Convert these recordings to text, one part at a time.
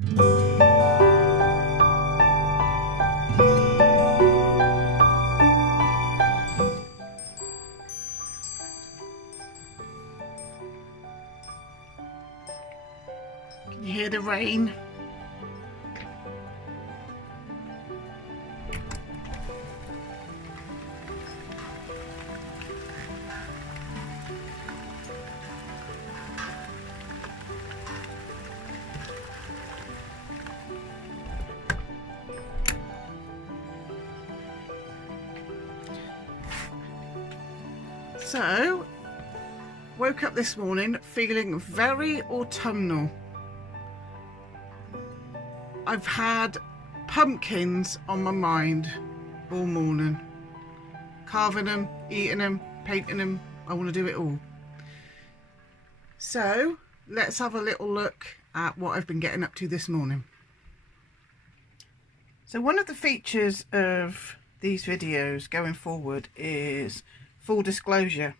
Can you hear the rain? So, woke up this morning feeling very autumnal. I've had pumpkins on my mind all morning. Carving them, eating them, painting them. I want to do it all. So, let's have a little look at what I've been getting up to this morning. So one of the features of these videos going forward is full disclosure.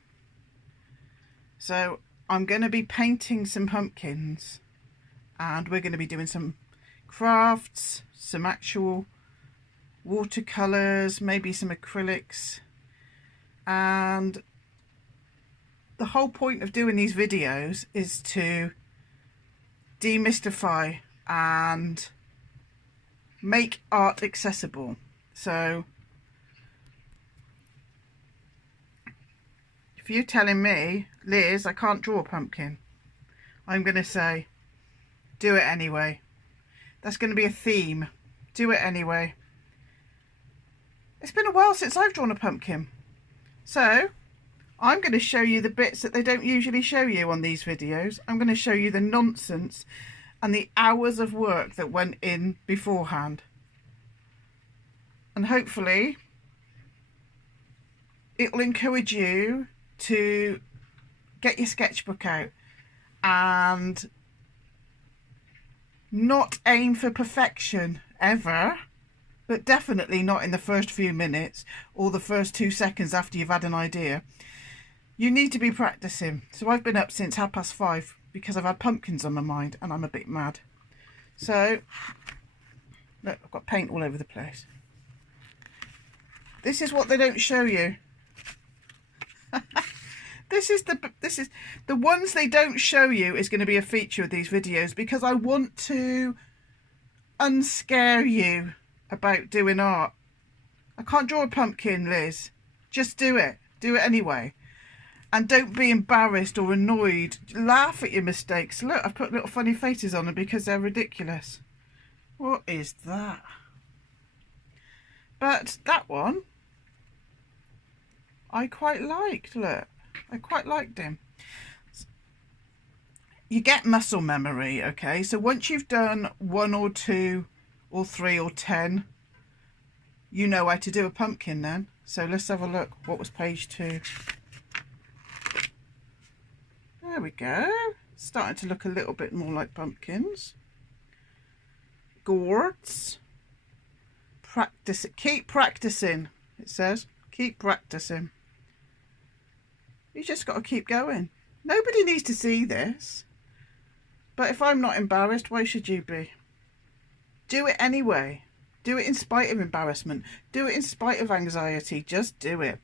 So I'm going to be painting some pumpkins, and we're going to be doing some crafts, some actual watercolours, maybe some acrylics, and the whole point of doing these videos is to demystify and make art accessible. So if you're telling me, Liz, I can't draw a pumpkin, I'm going to say, do it anyway. That's going to be a theme. Do it anyway. It's been a while since I've drawn a pumpkin. So I'm going to show you the bits that they don't usually show you on these videos. I'm going to show you the nonsense and the hours of work that went in beforehand. And hopefully it'll encourage you to get your sketchbook out and not aim for perfection ever, but definitely not in the first few minutes or the first 2 seconds after you've had an idea. You need to be practicing. So I've been up since 5:30 because I've had pumpkins on my mind and I'm a bit mad. So look, I've got paint all over the place. This is what they don't show you. This is the ones they don't show you is going to be a feature of these videos, because I want to unscare you about doing art. I can't draw a pumpkin, Liz. Just do it. Do it anyway. And don't be embarrassed or annoyed. Laugh at your mistakes. Look, I've put little funny faces on them because they're ridiculous. What is that? But that one I quite liked. Look, I quite liked him. You get muscle memory, okay? So once you've done 1 or 2 or 3 or 10, you know how to do a pumpkin then. So let's have a look. What was page 2? There we go. Starting to look a little bit more like pumpkins. Gourds. Practice. Keep practicing, it says. Keep practicing. You just got to keep going. Nobody needs to see this. But if I'm not embarrassed, why should you be? Do it anyway. Do it in spite of embarrassment. Do it in spite of anxiety. Just do it.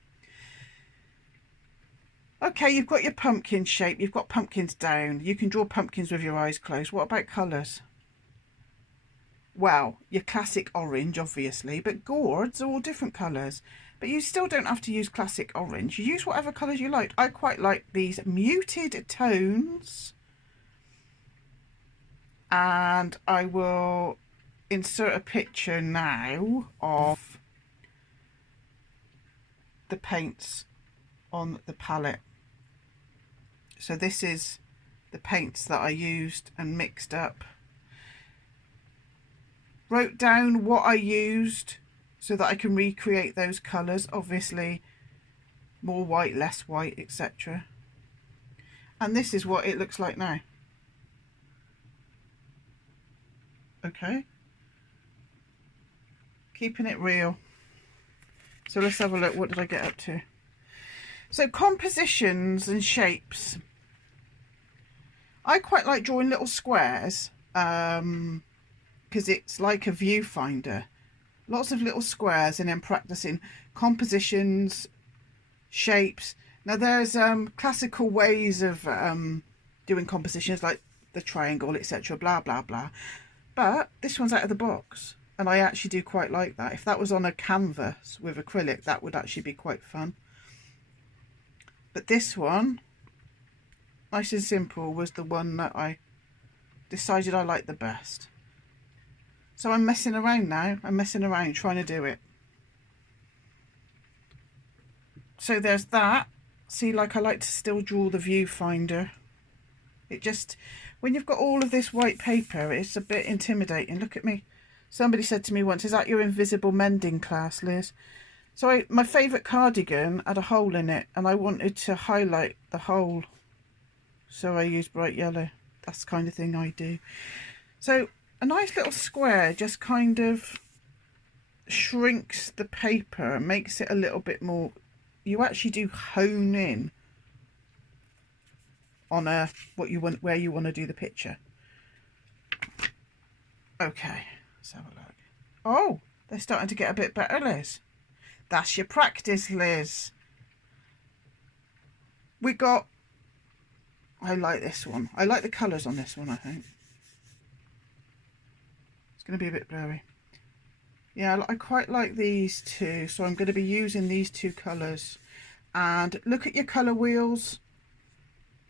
Okay, you've got your pumpkin shape. You've got pumpkins down. You can draw pumpkins with your eyes closed. What about colours? Well, your classic orange, obviously, but gourds are all different colours. But you still don't have to use classic orange. You use whatever colours you like. I quite like these muted tones. And I will insert a picture now of the paints on the palette. So this is the paints that I used and mixed up. Wrote down what I used so that I can recreate those colours. Obviously more white, less white, etc. And this is what it looks like now. Okay, keeping it real. So let's have a look. What did I get up to? So compositions and shapes. I quite like drawing little squares. because it's like a viewfinder. Lots of little squares, and then practicing compositions, shapes. Now there's classical ways of doing compositions like the triangle, etc, blah blah blah, but this one's out of the box, and I actually do quite like that. If that was on a canvas with acrylic, that would actually be quite fun. But this one, nice and simple, was the one that I decided I liked the best. So I'm messing around now. I'm messing around trying to do it. So there's that. See, like, I like to still draw the viewfinder. It just, when you've got all of this white paper, it's a bit intimidating. Look at me. Somebody said to me once, is that your invisible mending class, Liz? So my favourite cardigan had a hole in it, and I wanted to highlight the hole. So I used bright yellow. That's the kind of thing I do. So a nice little square just kind of shrinks the paper and makes it a little bit more, you actually do hone in on what you want, where you want to do the picture. Okay, let's have a look. Oh, they're starting to get a bit better, Liz. That's your practice, Liz. We got, I like this one. I like the colours on this one, I think. It's going to be a bit blurry. Yeah, I quite like these two, so I'm going to be using these two colours. And look at your colour wheels.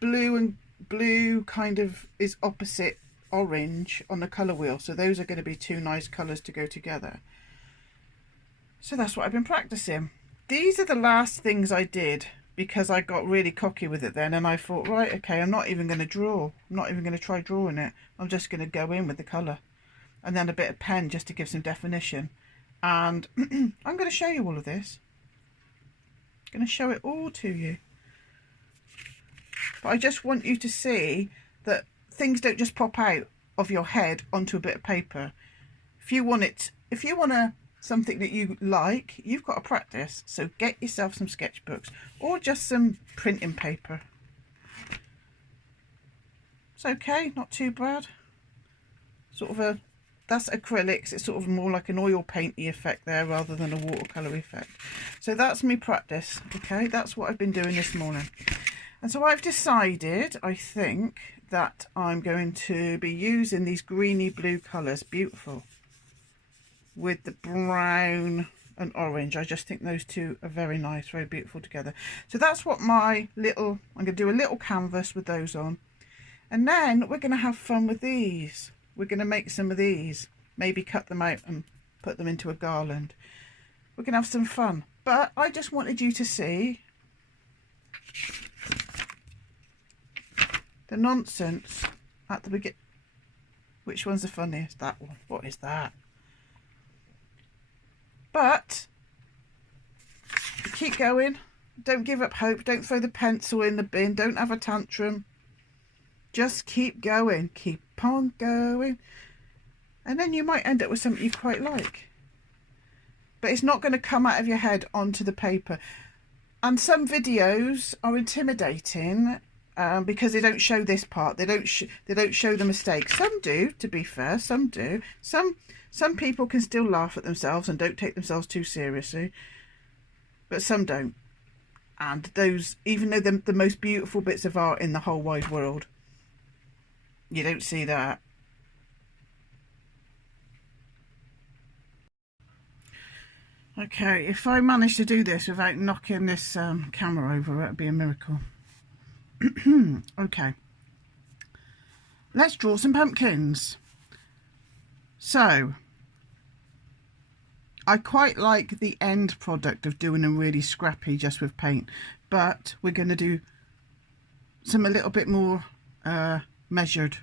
Blue and blue kind of is opposite orange on the colour wheel, so those are going to be two nice colours to go together. So that's what I've been practicing. These are the last things I did because I got really cocky with it then, and I thought, right, okay, I'm not even going to draw. I'm not even going to try drawing it. I'm just going to go in with the colour. And then a bit of pen just to give some definition. And I'm going to show you all of this. I'm going to show it all to you. But I just want you to see that things don't just pop out of your head onto a bit of paper. If you want something that you like, you've got to practice. So get yourself some sketchbooks or just some printing paper. It's okay, not too bad. Sort of that's acrylics. It's sort of more like an oil painty effect there rather than a watercolour effect. So that's me practice. Okay, that's what I've been doing this morning. And so I've decided, I think, that I'm going to be using these greeny blue colours, beautiful, with the brown and orange. I just think those two are very nice, very beautiful together. So that's what I'm going to do a little canvas with those on. And then we're going to have fun with these. We're going to make some of these, maybe cut them out and put them into a garland. We're going to have some fun. But I just wanted you to see the nonsense at the beginning. Which one's the funniest? That one. What is that? But keep going. Don't give up hope. Don't throw the pencil in the bin. Don't have a tantrum. Just keep going. Keep on going. And then you might end up with something you quite like. But it's not going to come out of your head onto the paper. And some videos are intimidating because they don't show this part. They don't show the mistakes. Some do, to be fair. Some do. Some people can still laugh at themselves and don't take themselves too seriously. But some don't. And those, even though they're the most beautiful bits of art in the whole wide world, you don't see that. Okay, if I manage to do this without knocking this camera over, it'd be a miracle. Okay, let's draw some pumpkins. So I quite like the end product of doing them really scrappy just with paint, but we're going to do some a little bit more measured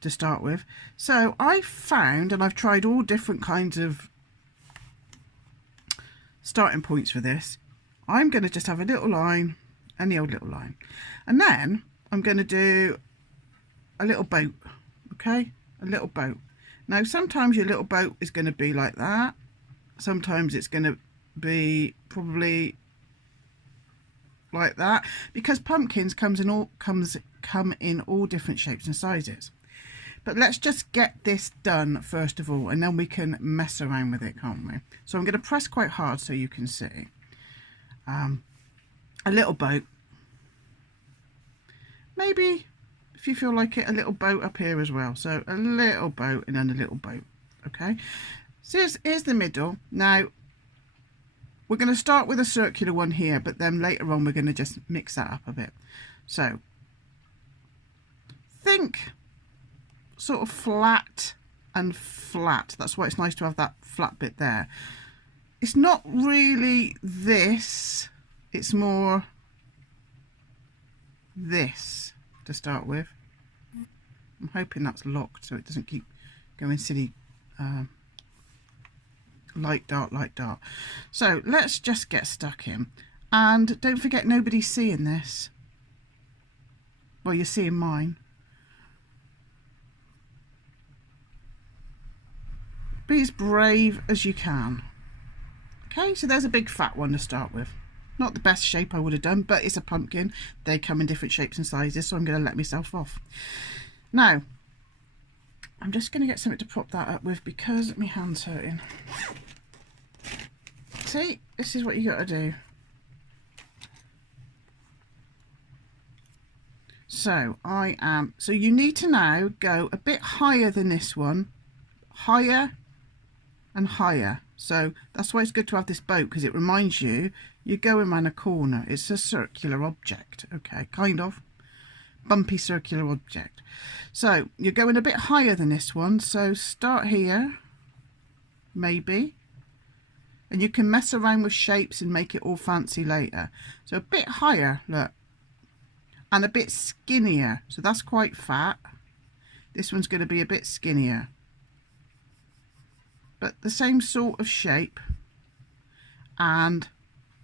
to start with. So I found, and I've tried all different kinds of starting points for this. I'm going to just have a little line, any old little line, and then I'm going to do a little boat. Okay, a little boat. Now sometimes your little boat is going to be like that, sometimes it's going to be probably like that, because pumpkins come in all different shapes and sizes. But let's just get this done first of all, and then we can mess around with it, can't we? So I'm going to press quite hard so you can see. A little boat. Maybe, if you feel like it, a little boat up here as well. So a little boat and then a little boat. Okay. So here's the middle. Now, we're going to start with a circular one here, but then later on we're going to just mix that up a bit. So, think sort of flat and flat. That's why it's nice to have that flat bit there. It's not really this. It's more this to start with. I'm hoping that's locked so it doesn't keep going silly. Light, dark, light, dark. So let's just get stuck in. And don't forget, nobody's seeing this. Well, you're seeing mine. Be as brave as you can. Okay, so there's a big fat one to start with. Not the best shape I would have done, but it's a pumpkin. They come in different shapes and sizes, so I'm going to let myself off. Now, I'm just going to get something to prop that up with because my hand's hurting. See, this is what you got to do. So so you need to now go a bit higher than this one, higher and higher. So that's why it's good to have this boat, because it reminds you you're going around a corner. It's a circular object, okay, kind of bumpy circular object. So you're going a bit higher than this one, so start here maybe, and you can mess around with shapes and make it all fancy later. So a bit higher, look, and a bit skinnier. So that's quite fat. This one's going to be a bit skinnier, but the same sort of shape, and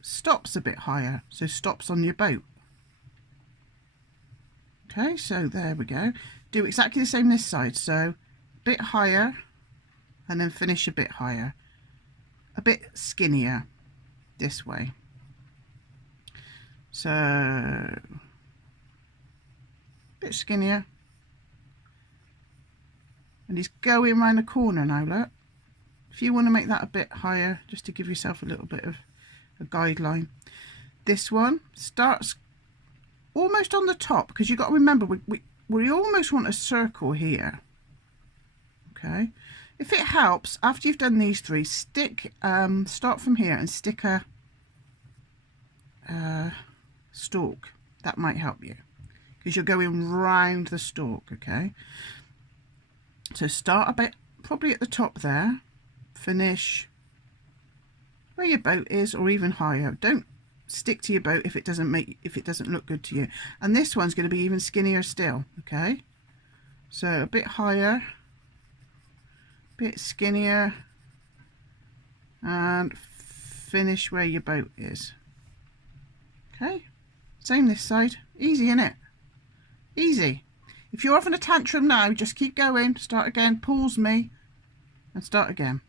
stops a bit higher, so stops on your boat. Okay, so there we go. Do exactly the same this side, so a bit higher and then finish a bit higher, a bit skinnier this way. So a bit skinnier, and he's going around the corner now, look. If you want to make that a bit higher, just to give yourself a little bit of a guideline. This one starts almost on the top, because you've got to remember we almost want a circle here. Okay, if it helps, after you've done these three, stick start from here and stick a stalk. That might help you, because you're going round the stalk. Okay, so start a bit probably at the top there, finish where your boat is, or even higher. Don't stick to your boat if it doesn't look good to you. And this one's going to be even skinnier still. Okay, so a bit higher, bit skinnier, and finish where your boat is. Okay, same this side. Easy, innit? Easy. If you're having a tantrum now, just keep going, start again, pause me and start again.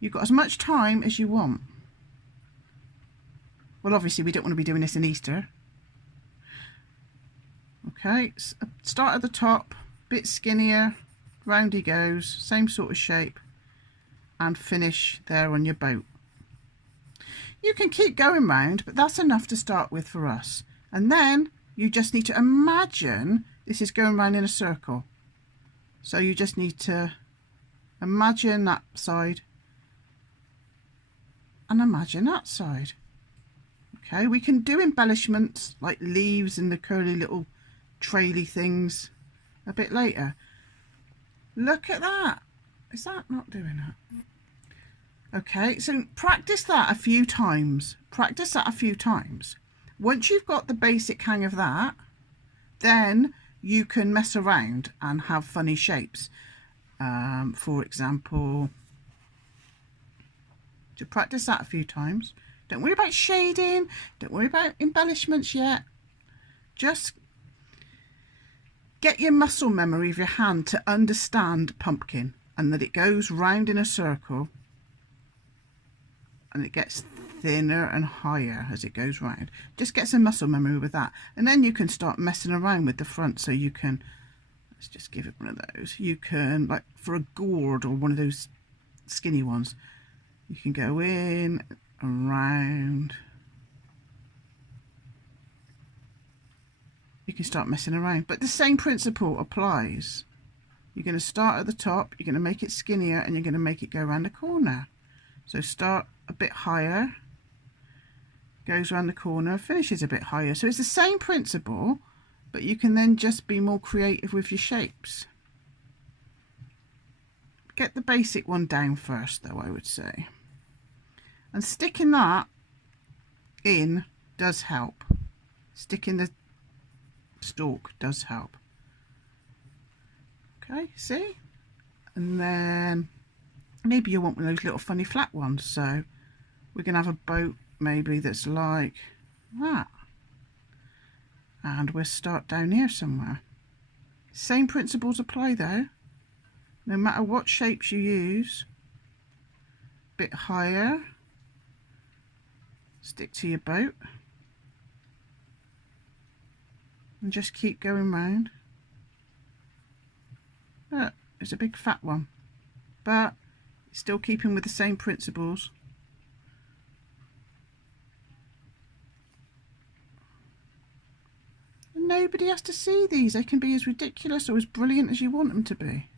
You've got as much time as you want. Well, obviously we don't want to be doing this in Easter. Okay, start at the top, bit skinnier, round he goes, same sort of shape, and finish there on your boat. You can keep going round, but that's enough to start with for us. And then you just need to imagine this is going round in a circle. So you just need to imagine that side and imagine that side. Okay, we can do embellishments like leaves and the curly little traily things a bit later. Look at that. Is that not doing that? Okay, so practice that a few times. Practice that a few times. Once you've got the basic hang of that, then you can mess around and have funny shapes. For example, to practice that a few times. Don't worry about shading, don't worry about embellishments yet. Just get your muscle memory of your hand to understand pumpkin, and that it goes round in a circle and it gets thinner and higher as it goes round. Just get some muscle memory with that, and then you can start messing around with the front. So you can let's just give it one of those. You can, like for a gourd or one of those skinny ones, you can go in, around. You can start messing around, but the same principle applies. You're going to start at the top, you're going to make it skinnier, and you're going to make it go around the corner. So start a bit higher, goes around the corner, finishes a bit higher. So it's the same principle, but you can then just be more creative with your shapes. Get the basic one down first though, I would say. And sticking that in does help. Sticking the stalk does help. Okay, see? And then maybe you want one of those little funny flat ones. So we're going to have a boat maybe that's like that. And we'll start down here somewhere. Same principles apply though. No matter what shapes you use. Bit higher. Stick to your boat. And just keep going round. Look, it's a big fat one. But it's still keeping with the same principles. And nobody has to see these. They can be as ridiculous or as brilliant as you want them to be.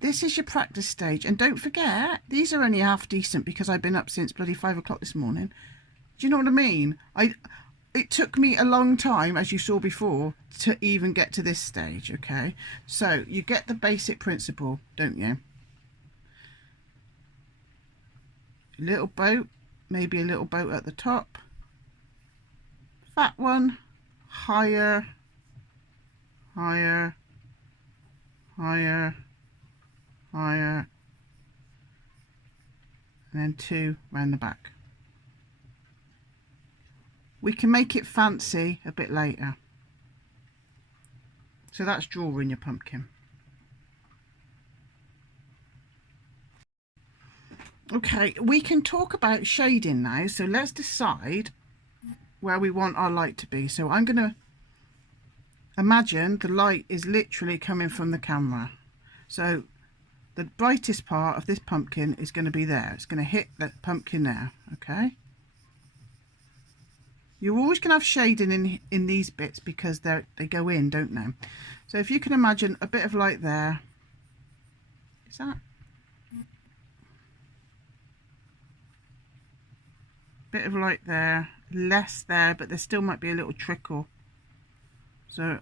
This is your practice stage. And don't forget, these are only half decent because I've been up since bloody 5 o'clock this morning. Do you know what I mean? It took me a long time, as you saw before, to even get to this stage, okay? So you get the basic principle, don't you? Little boat, maybe a little boat at the top. Fat one, higher, higher, higher, higher, and then 2 round the back. We can make it fancy a bit later. So that's drawing your pumpkin. Okay, we can talk about shading now. So let's decide where we want our light to be. So I'm going to imagine the light is literally coming from the camera. So the brightest part of this pumpkin is going to be there. It's going to hit the pumpkin there, okay? You're always going to have shading in these bits because they go in, don't they? So if you can imagine a bit of light there. Is that? Bit of light there, less there, but there still might be a little trickle. So,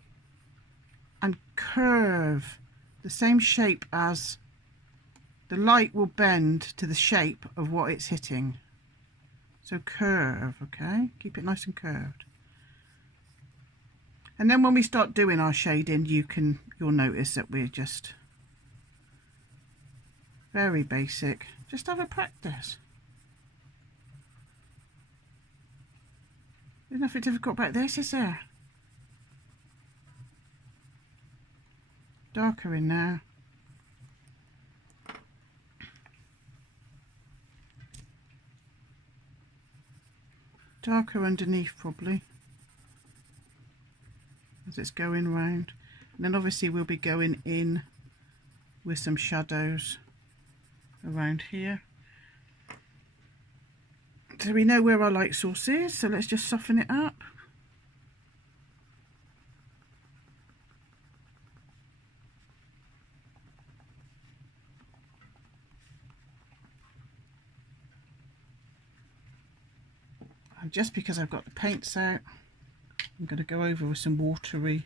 and curve the same shape as the light will bend to the shape of what it's hitting. So curve, okay? Keep it nice and curved. And then when we start doing our shading, you'll notice that we're just very basic. Just have a practice. There's nothing difficult about this, is there? Darker in there. Darker underneath probably, as it's going round. And then obviously we'll be going in with some shadows around here. So we know where our light source is, so let's just soften it up. And just because I've got the paints out, I'm going to go over with some watery,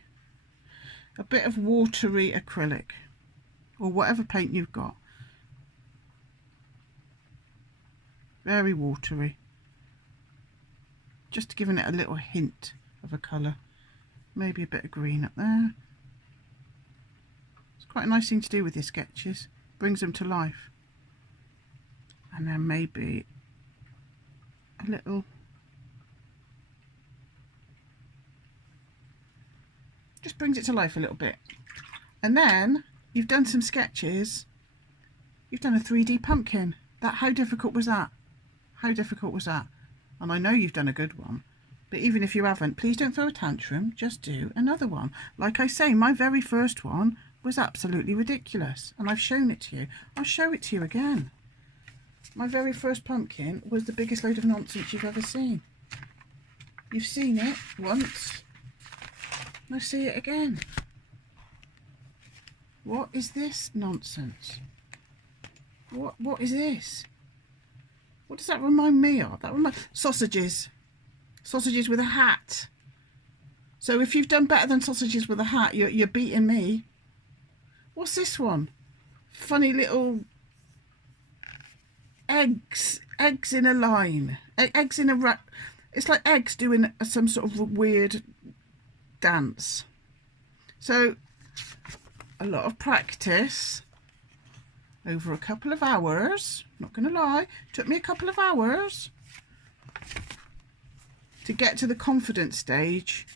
a bit of watery acrylic, or whatever paint you've got. Very watery. Just giving it a little hint of a colour. Maybe a bit of green up there. It's quite a nice thing to do with your sketches. Brings them to life. And then maybe a little, just brings it to life a little bit. And then you've done some sketches. You've done a 3D pumpkin. How difficult was that? How difficult was that? And I know you've done a good one. But even if you haven't, please don't throw a tantrum, just do another one. Like I say, my very first one was absolutely ridiculous, and I've shown it to you. I'll show it to you again. My very first pumpkin was the biggest load of nonsense you've ever seen. You've seen it once, now see it again. What is this nonsense? What is this? What does that remind me of? That reminds sausages. Sausages with a hat. So if you've done better than sausages with a hat, you're beating me. What's this one? Funny little eggs in a line. Eggs in a rack. It's like eggs doing some sort of weird dance. So a lot of practice over a couple of hours. Not gonna lie, took me a couple of hours to get to the confidence stage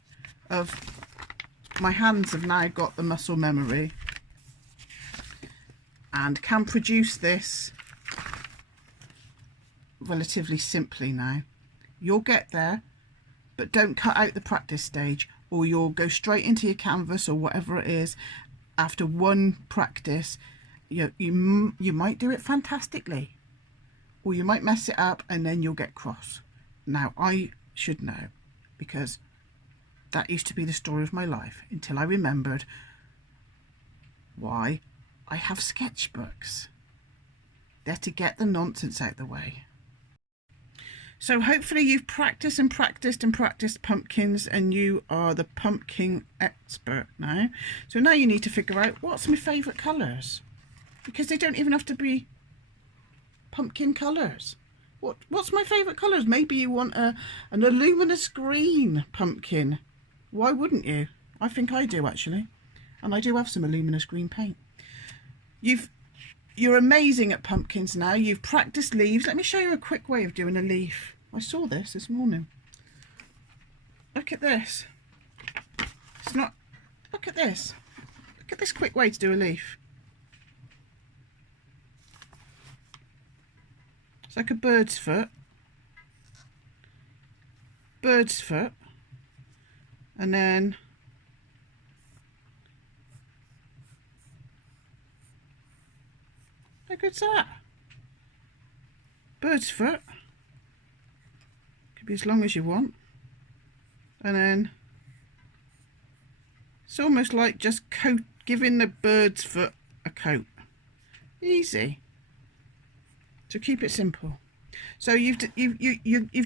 of my hands have now got the muscle memory and can produce this relatively simply now. You'll get there, but don't cut out the practice stage, or you'll go straight into your canvas or whatever it is. After one practice, you might do it fantastically, or you might mess it up and then you'll get cross. Now, I should know, because that used to be the story of my life until I remembered why I have sketchbooks. They're to get the nonsense out the way. So hopefully you've practiced and practiced and practiced pumpkins, and you are the pumpkin expert now. So now you need to figure out what's my favourite colours, because they don't even have to be pumpkin colours. What's my favourite colours? Maybe you want an luminous green pumpkin. Why wouldn't you? I think I do, actually. And I do have some luminous green paint. You're amazing at pumpkins now. You've practiced leaves. Let me show you a quick way of doing a leaf. I saw this morning. Look at this. It's not... Look at this. Look at this quick way to do a leaf. It's like a bird's foot. Bird's foot. And then... How good's that? Bird's foot. Could be as long as you want. And then it's almost like just giving the bird's foot a coat. Easy. So keep it simple. So you've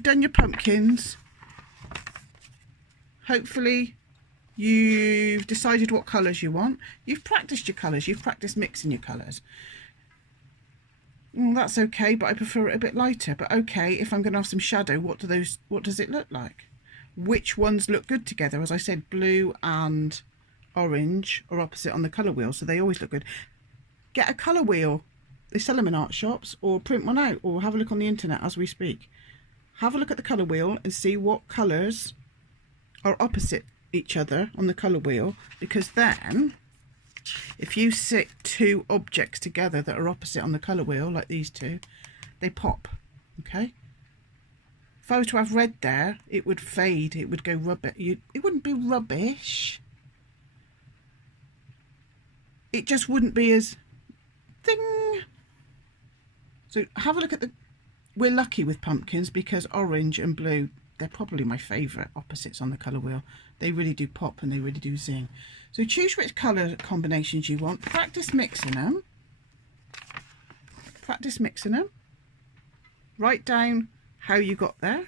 done your pumpkins. Hopefully you've decided what colours you want. You've practiced your colours. You've practiced mixing your colours. Well, that's okay, but I prefer it a bit lighter. But okay, if I'm going to have some shadow, what does it look like? Which ones look good together? As I said, blue and orange are opposite on the colour wheel, so they always look good. Get a colour wheel. They sell them in art shops, or print one out, or have a look on the internet as we speak. Have a look at the colour wheel and see what colours are opposite each other on the colour wheel, because then if you sit two objects together that are opposite on the colour wheel, like these two, they pop. Okay, if I was to have red there, it would fade, it would go rubbish. It wouldn't be rubbish, it just wouldn't be as thing. So have a look at we're lucky with pumpkins, because orange and blue, they're probably my favourite opposites on the colour wheel. They really do pop and they really do zing. So choose which colour combinations you want. Practice mixing them. Practice mixing them. Write down how you got there.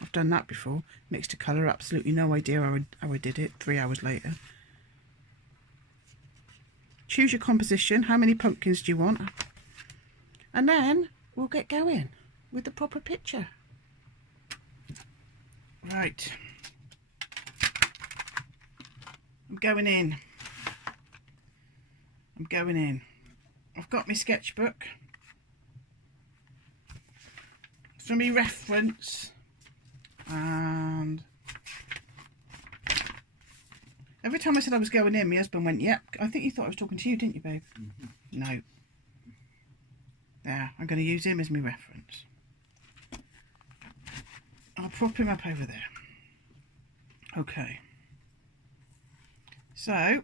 I've done that before. Mixed a colour, absolutely no idea how I did it 3 hours later. Choose your composition. How many pumpkins do you want? And then we'll get going with the proper picture. Right. I'm going in. I've got my sketchbook. For me reference. And every time I said I was going in, my husband went, yep. I think you thought I was talking to you, didn't you, babe? Mm-hmm. No. There, I'm going to use him as my reference. I'll prop him up over there. Okay. So,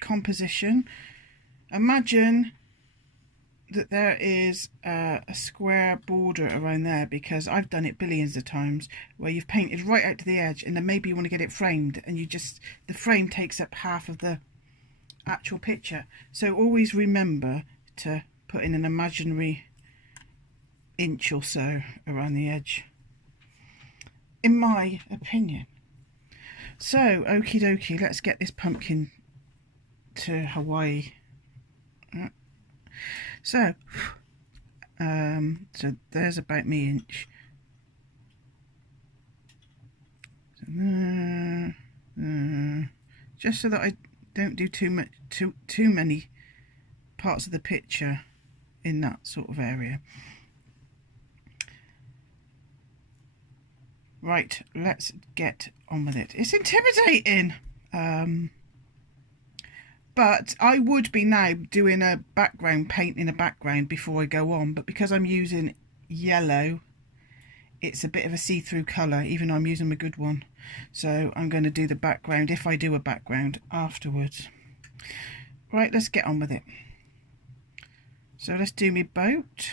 composition. Imagine that there is a square border around there, because I've done it billions of times where you've painted right out to the edge and then maybe you want to get it framed and the frame takes up half of the actual picture. So always remember to put in an imaginary inch or so around the edge, in my opinion. So okie dokie, let's get this pumpkin to Hawaii. So there's about me inch. So, just so that I don't do too many parts of the picture in that sort of area. Right, let's get on with it. It's intimidating. But I would be now doing a background, painting a background before I go on. But because I'm using yellow, it's a bit of a see-through colour, even though I'm using a good one. So I'm going to do the background, if I do a background, afterwards. Right, let's get on with it. So let's do my boat.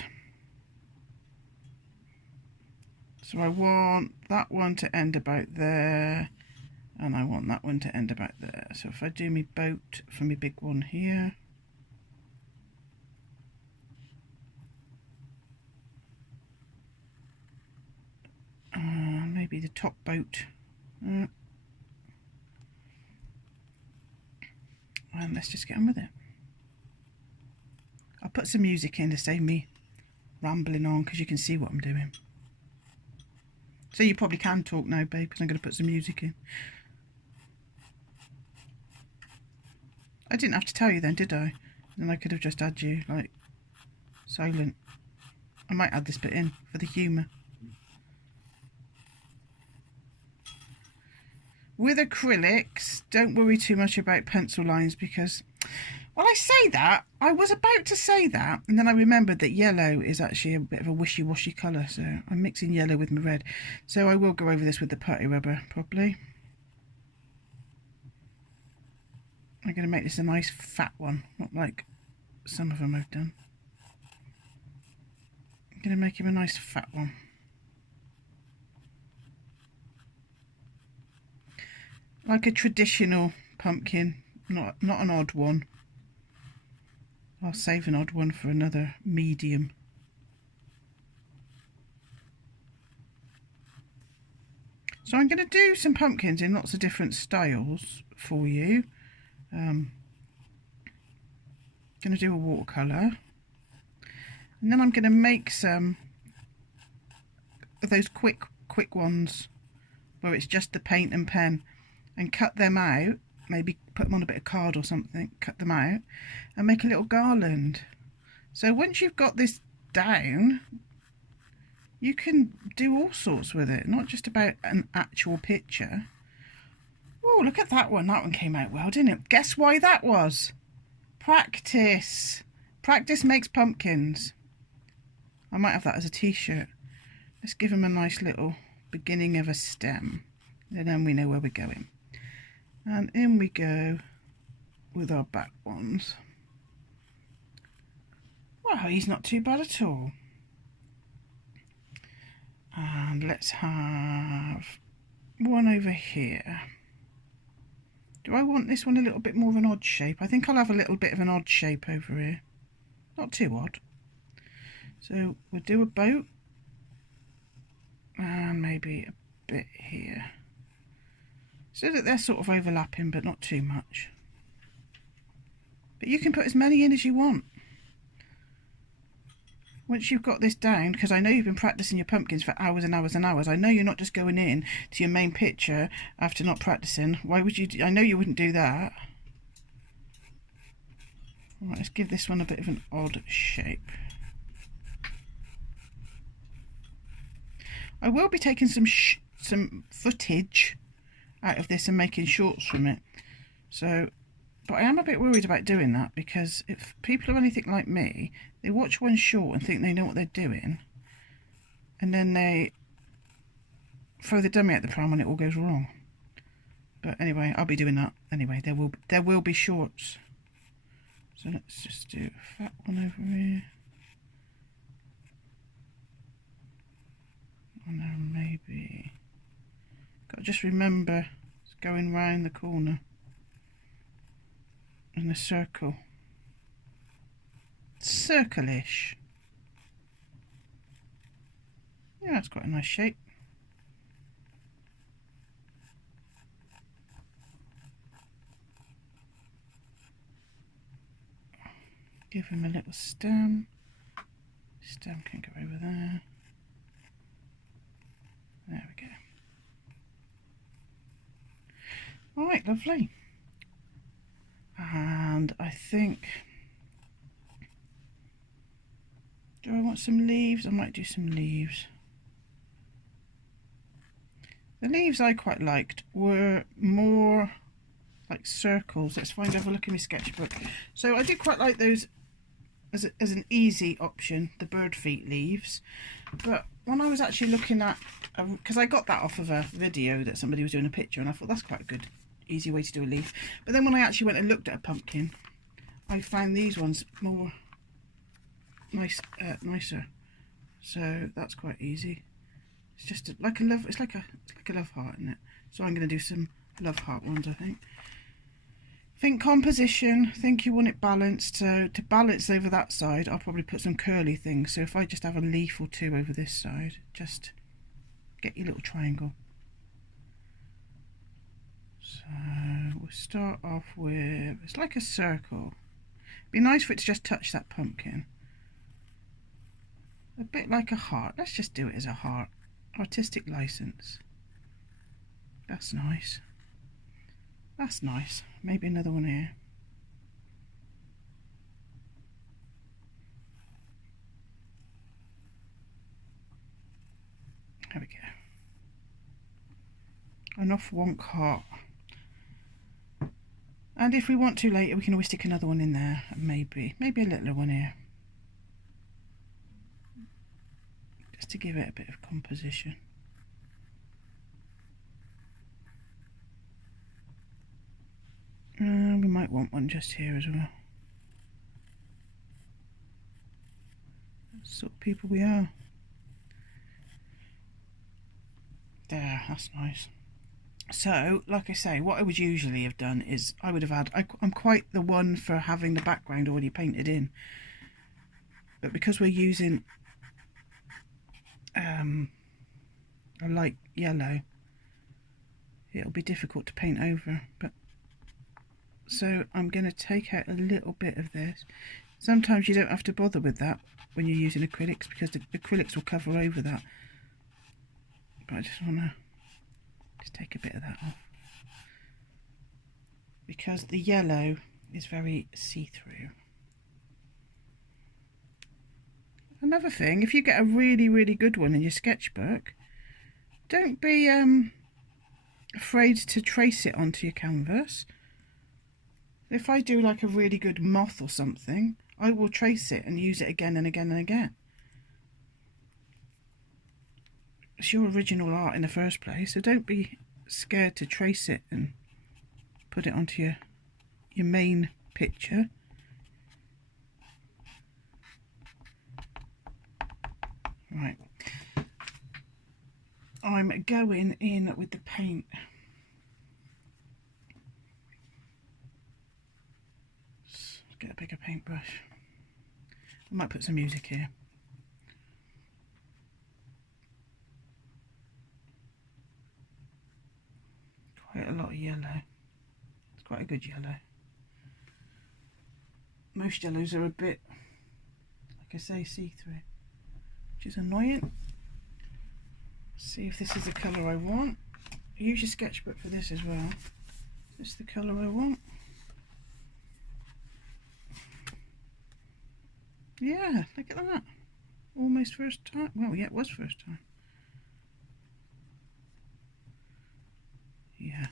So I want that one to end about there. And I want that one to end about there. So if I do my boat for my big one here. Maybe the top boat. And let's just get on with it. I'll put some music in to save me rambling on, because you can see what I'm doing. So you probably can talk now, babe, because I'm going to put some music in. I didn't have to tell you then, did I? Then I could have just had you, like, silent. I might add this bit in for the humour. With acrylics, don't worry too much about pencil lines, because, well, I say that, I was about to say that, and then I remembered that yellow is actually a bit of a wishy-washy colour, so I'm mixing yellow with my red. So I will go over this with the putty rubber, probably. I'm going to make this a nice fat one, not like some of them I've done. I'm going to make him a nice fat one. Like a traditional pumpkin, not an odd one. I'll save an odd one for another medium. So I'm going to do some pumpkins in lots of different styles for you. Going to do a watercolour, and then I'm going to make some of those quick ones where it's just the paint and pen, and cut them out, maybe put them on a bit of card or something, cut them out and make a little garland. So once you've got this down, you can do all sorts with it, not just about an actual picture. Oh, look at that one. That one came out well, didn't it? Guess why that was? Practice. Practice makes pumpkins. I might have that as a t-shirt. Let's give him a nice little beginning of a stem. And then we know where we're going. And in we go with our back ones. Wow, he's not too bad at all. And let's have one over here. Do I want this one a little bit more of an odd shape? I think I'll have a little bit of an odd shape over here. Not too odd. So we'll do a boat. And maybe a bit here. So that they're sort of overlapping, but not too much. But you can put as many in as you want. Once you've got this down, because I know you've been practicing your pumpkins for hours and hours and hours. I know you're not just going in to your main picture after not practicing. Why would you I know you wouldn't do that. Alright, let's give this one a bit of an odd shape. I will be taking some footage out of this and making shorts from it. So, but I am a bit worried about doing that, because if people are anything like me, they watch one short and think they know what they're doing, and then they throw the dummy at the pram when it all goes wrong. But anyway, I'll be doing that anyway. There will be shorts. So let's just do a fat one over here. And then maybe got to just remember it's going round the corner in a circle. Circle-ish. Yeah, that's quite a nice shape. Give him a little stem. Stem can go over there. There we go. Alright, lovely. And I think, do I want some leaves? I might do some leaves. The leaves I quite liked were more like circles. Let's have a look in my sketchbook. So I do quite like those as an easy option, the bird feet leaves. But when I was actually looking at, because I got that off of a video that somebody was doing a picture, and I thought that's quite a good easy way to do a leaf. But then when I actually went and looked at a pumpkin, I found these ones more nicer. So that's quite easy. It's just like a love. It's like a love heart, isn't it? So I'm going to do some love heart ones, I think. Think composition, think you want it balanced. So to balance over that side, I'll probably put some curly things. So if I just have a leaf or two over this side, just get your little triangle. So we'll start off with, it's like a circle. It'd be nice for it to just touch that pumpkin. A bit like a heart. Let's just do it as a heart. Artistic license. That's nice. That's nice. Maybe another one here. There we go. Enough wonk heart. And if we want to later, we can always stick another one in there. Maybe a littler one here. Just to give it a bit of composition. We might want one just here as well. That's the sort of people we are. There, that's nice. So, like I say, what I would usually have done is I would have had, I'm quite the one for having the background already painted in. But because we're using a light yellow, it'll be difficult to paint over. But so I'm going to take out a little bit of this. Sometimes you don't have to bother with that when you're using acrylics, because the acrylics will cover over that. But I just want to just take a bit of that off, because the yellow is very see-through. Another thing, if you get a really good one in your sketchbook, don't be afraid to trace it onto your canvas. If I do like a really good moth or something, I will trace it and use it again and again and again. It's your original art in the first place, so don't be scared to trace it and put it onto your main picture. Right, I'm going in with the paint. Let's get a bigger paintbrush. I might put some music here. Quite a lot of yellow. It's quite a good yellow. Most yellows are a bit, like I say, see-through, which is annoying. Let's see if this is the colour I want. Use your sketchbook for this as well. Is this the colour I want? Yeah, look at that. Almost first time. Well, yeah, it was first time. Yeah.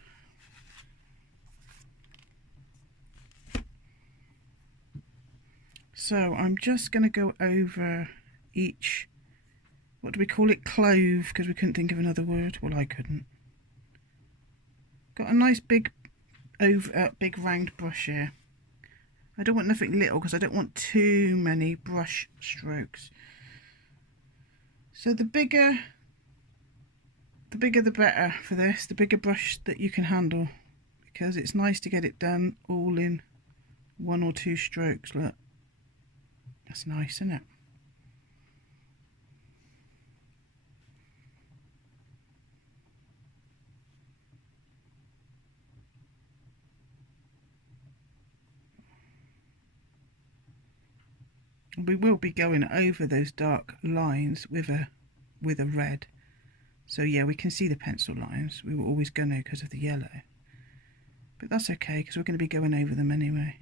So I'm just going to go over each what do we call it, clove, because we couldn't think of another word. Well, I couldn't. Got a nice big big round brush here. I don't want nothing little because I don't want too many brush strokes. So the bigger the better for this, the bigger brush that you can handle, because it's nice to get it done all in 1 or 2 strokes. Look, that's nice, isn't it? We will be going over those dark lines with a red. So yeah, we can see the pencil lines. We were always going to because of the yellow. But that's okay, because we're going to be going over them anyway.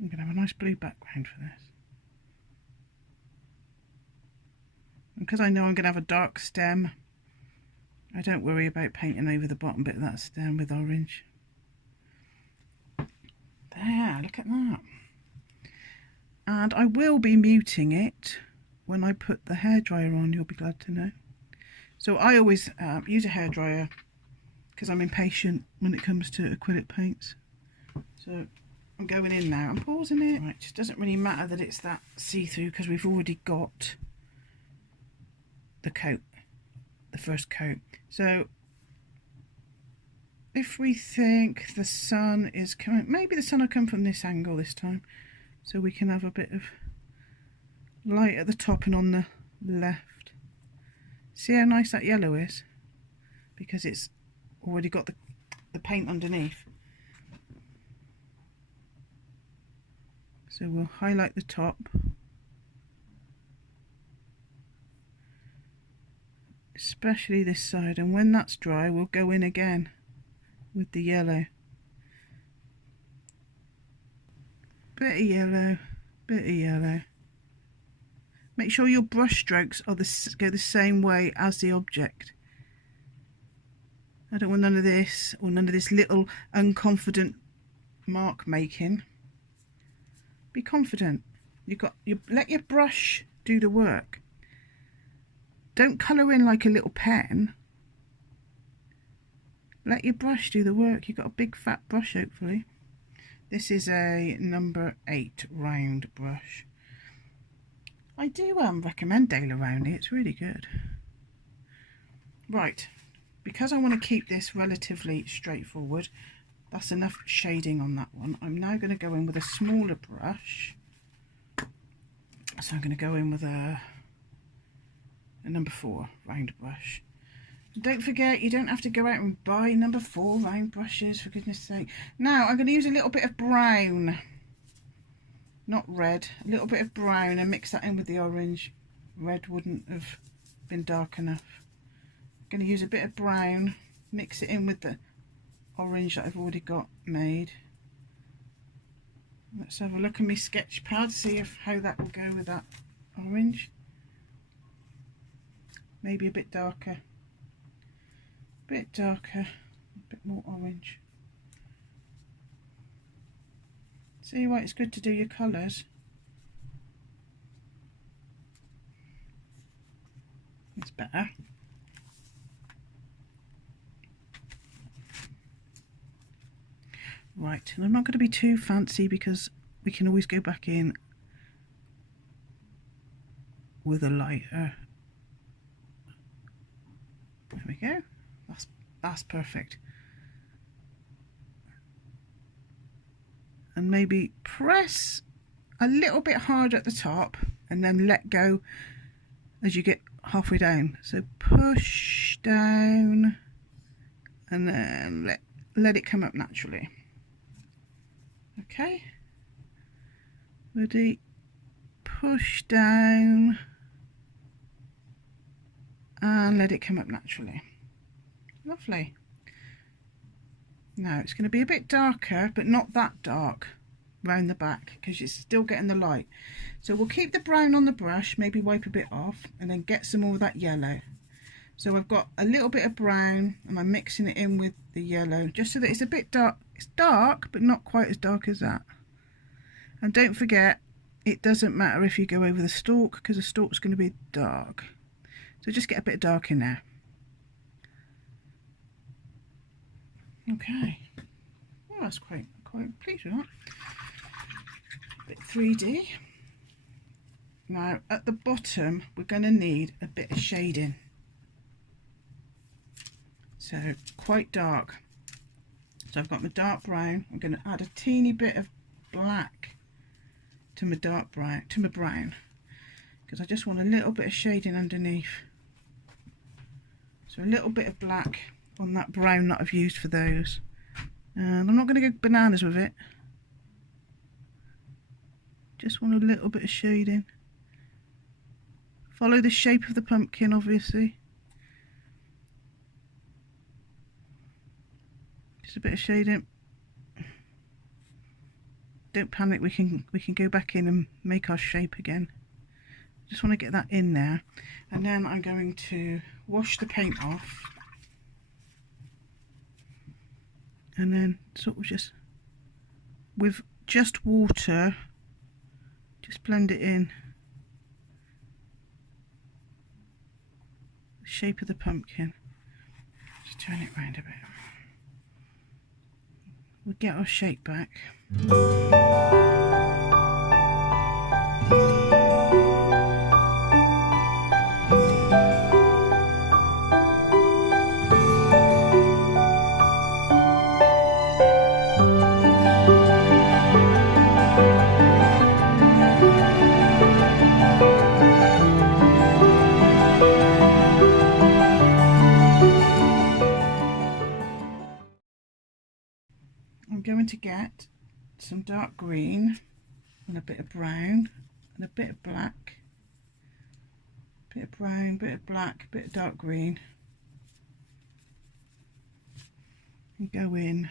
I'm going to have a nice blue background for this. And because I know I'm going to have a dark stem, I don't worry about painting over the bottom bit of that stem with orange. There, look at that. And I will be muting it when I put the hairdryer on, you'll be glad to know. So I always use a hairdryer because I'm impatient when it comes to acrylic paints. So I'm going in now. I'm pausing it. Right, it doesn't really matter that it's that see-through because we've already got the coat, the first coat. So if we think the sun is coming, maybe the sun will come from this angle this time, so we can have a bit of light at the top and on the left. See how nice that yellow is? Because it's already got the paint underneath. So we'll highlight the top. Especially this side, and when that's dry we'll go in again with the yellow. Bit of yellow, bit of yellow. Make sure your brush strokes are go the same way as the object. I don't want none of this, or none of this little unconfident mark making. Be confident. You let your brush do the work. Don't colour in like a little pen. Let your brush do the work. You've got a big fat brush, hopefully. This is a number 8 round brush. I do recommend Daler Rowney. It's really good. Right, because I want to keep this relatively straightforward, that's enough shading on that one. I'm now going to go in with a smaller brush. So I'm going to go in with a number 4 round brush. And don't forget, you don't have to go out and buy number 4 round brushes, for goodness sake. Now I'm going to use a little bit of brown, not red, a little bit of brown, and mix that in with the orange. Red wouldn't have been dark enough. I'm going to use a bit of brown, mix it in with the orange that I've already got made. Let's have a look at my sketch pad, see how that will go with that orange. Maybe a bit darker, a bit more orange. See why it's good to do your colours. It's better. Right, and I'm not going to be too fancy because we can always go back in with a lighter. There we go. That's perfect. And maybe press a little bit hard at the top and then let go as you get halfway down. So push down and then let it come up naturally. Okay, ready, push down and let it come up naturally. Lovely. Now it's going to be a bit darker, but not that dark round the back because it's still getting the light. So we'll keep the brown on the brush, maybe wipe a bit off, and then get some more of that yellow. So I've got a little bit of brown and I'm mixing it in with the yellow just so that it's a bit dark. It's dark, but not quite as dark as that. And don't forget, it doesn't matter if you go over the stalk because the stalk's going to be dark. So just get a bit dark in there. Okay. Well, that's quite pleased with that. A bit 3D. Now at the bottom we're going to need a bit of shading. So quite dark. So I've got my dark brown. I'm going to add a teeny bit of black to my dark brown, because I just want a little bit of shading underneath. So a little bit of black on that brown that I've used for those. And I'm not going to go bananas with it. Just want a little bit of shading. Follow the shape of the pumpkin, obviously. Just a bit of shading. Don't panic, we can go back in and make our shape again. Just want to get that in there, and then I'm going to wash the paint off, and then sort of just with just water, just blend it in the shape of the pumpkin. Just turn it round a bit. We'll get our shape back. I'm going to get some dark green and a bit of brown and a bit of black, bit of brown, bit of black, bit of dark green, and go in.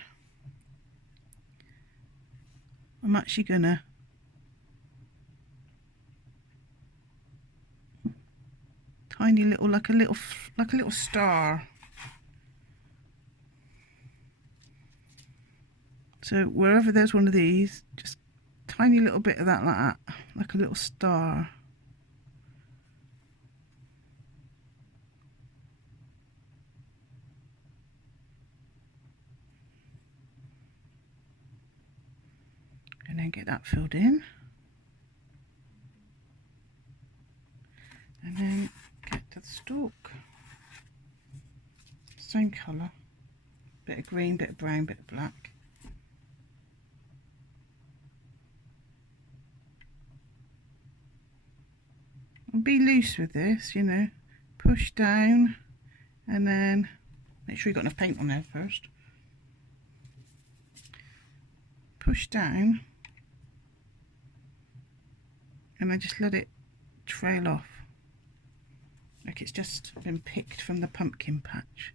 I'm actually gonna tiny little, like a little star. So wherever there's one of these, just tiny little bit of that, like a little star. And then get that filled in. And then get to the stalk. Same colour. Bit of green, bit of brown, bit of black. And be loose with this, you know, push down and then make sure you've got enough paint on there first. Push down and then just let it trail off like it's just been picked from the pumpkin patch.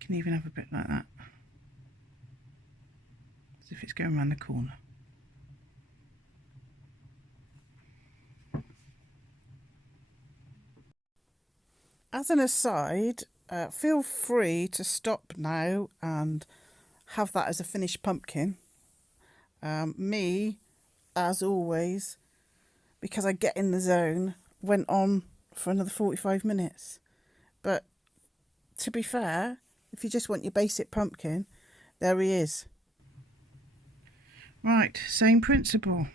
Can even have a bit like that, as if it's going around the corner. As an aside, feel free to stop now and have that as a finished pumpkin. Me, as always, because I get in the zone, went on for another 45 minutes. But to be fair, if you just want your basic pumpkin, there he is. Right, same principle.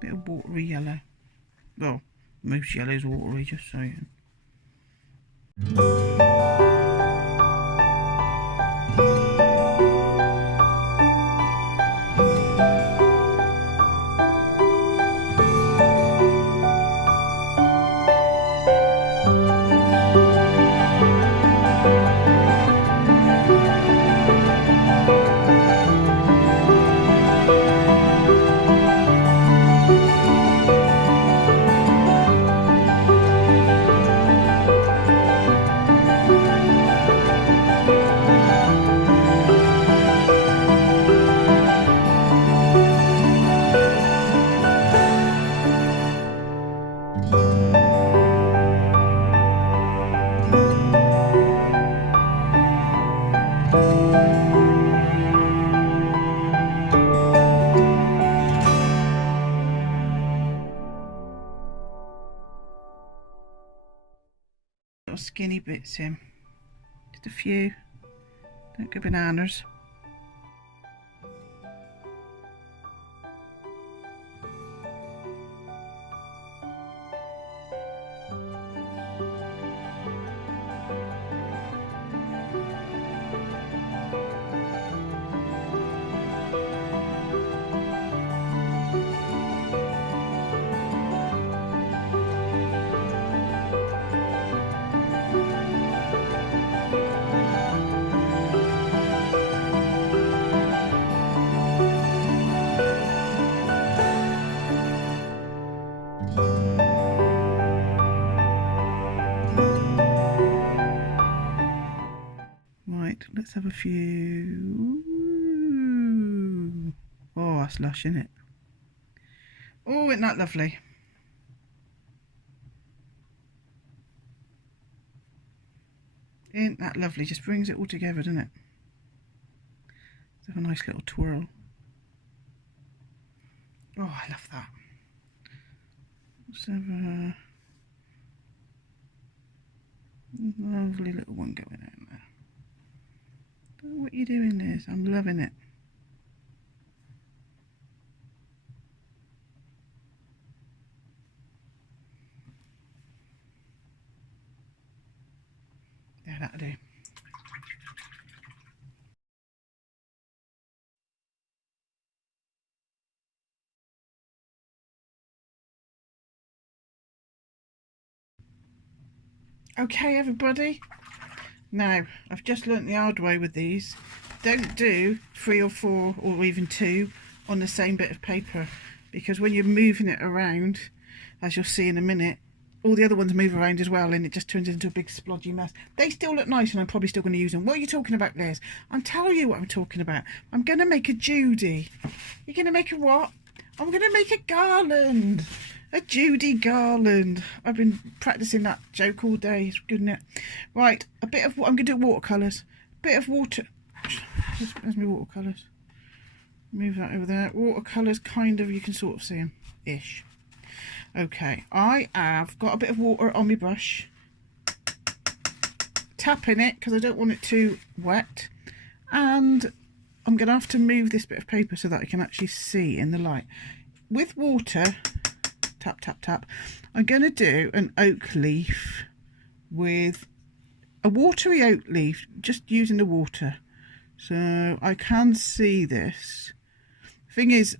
Bit of watery yellow. Well, most yellow's watery, just saying. Little skinny bits in. Just a few. Don't go bananas. Right, let's have a few. Oh, that's lush, isn't it? Oh, isn't that lovely? Isn't that lovely? Just brings it all together, doesn't it? Let's have a nice little twirl. Oh, I love that. Let's have a lovely little one going in there. Oh, what are you doing, Liz? I'm loving it. Yeah, that'll do. Okay, everybody. Now, I've just learnt the hard way with these. Don't do 3 or 4 or even 2 on the same bit of paper, because when you're moving it around, as you'll see in a minute, all the other ones move around as well and it just turns into a big splodgy mess. They still look nice and I'm probably still going to use them. What are you talking about, Liz? I'm telling you what I'm talking about. I'm going to make a Judy. You're going to make a what? I'm going to make a garland. A Judy garland. I've been practicing that joke all day. It's good, isn't it? Right, a bit of, I'm going to do watercolours. A bit of water. Where's my watercolours? Move that over there. Watercolours, kind of, you can sort of see them. Ish. Okay, I have got a bit of water on my brush. Tapping it because I don't want it too wet. And I'm going to have to move this bit of paper so that I can actually see in the light. With water, tap, tap, tap, I'm going to do an oak leaf with a watery oak leaf, just using the water. So I can see this. Thing is,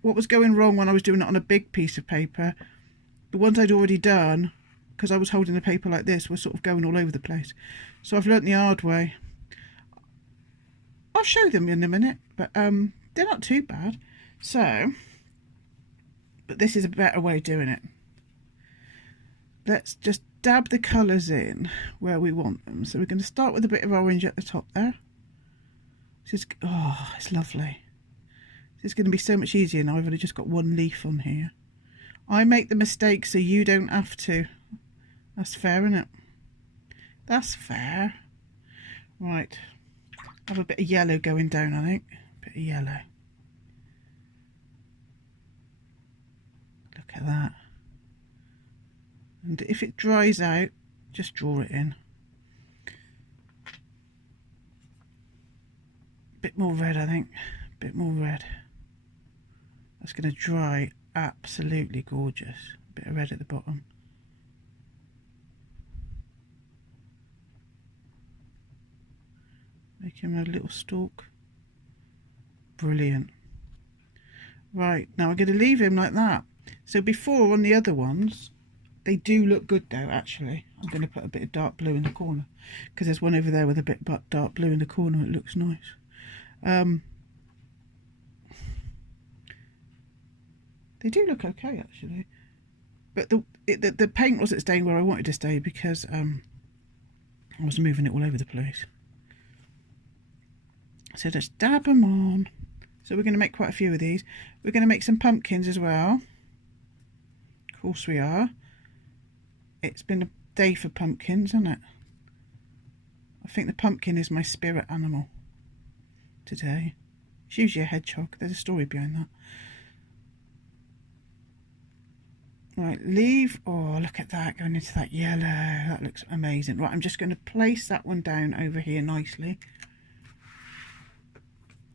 what was going wrong when I was doing it on a big piece of paper, the ones I'd already done, because I was holding the paper like this, were sort of going all over the place. So I've learnt the hard way. I'll show them in a minute, but they're not too bad. So, but this is a better way of doing it. Let's just dab the colours in where we want them. So we're going to start with a bit of orange at the top there. This is, oh, it's lovely. This is going to be so much easier now. I've only just got one leaf on here. I make the mistake so you don't have to. That's fair, isn't it? That's fair. Right. Have a bit of yellow going down, I think. A bit of yellow. Look at that. And if it dries out, just draw it in. Bit more red, I think. Bit more red. That's going to dry absolutely gorgeous. Bit of red at the bottom. Make him a little stalk. Brilliant. Right, now I'm going to leave him like that. So before, on the other ones, they do look good though, actually. I'm going to put a bit of dark blue in the corner, because there's one over there with a bit of dark blue in the corner. It looks nice. They do look okay, actually. But the paint wasn't staying where I wanted to stay because I was moving it all over the place. So just dab them on. So we're going to make quite a few of these. We're going to make some pumpkins as well. Of course we are. It's been a day for pumpkins, hasn't it? I think the pumpkin is my spirit animal today. It's usually a hedgehog. There's a story behind that. Right, leave. Oh, look at that going into that yellow. That looks amazing. Right, I'm just going to place that one down over here nicely.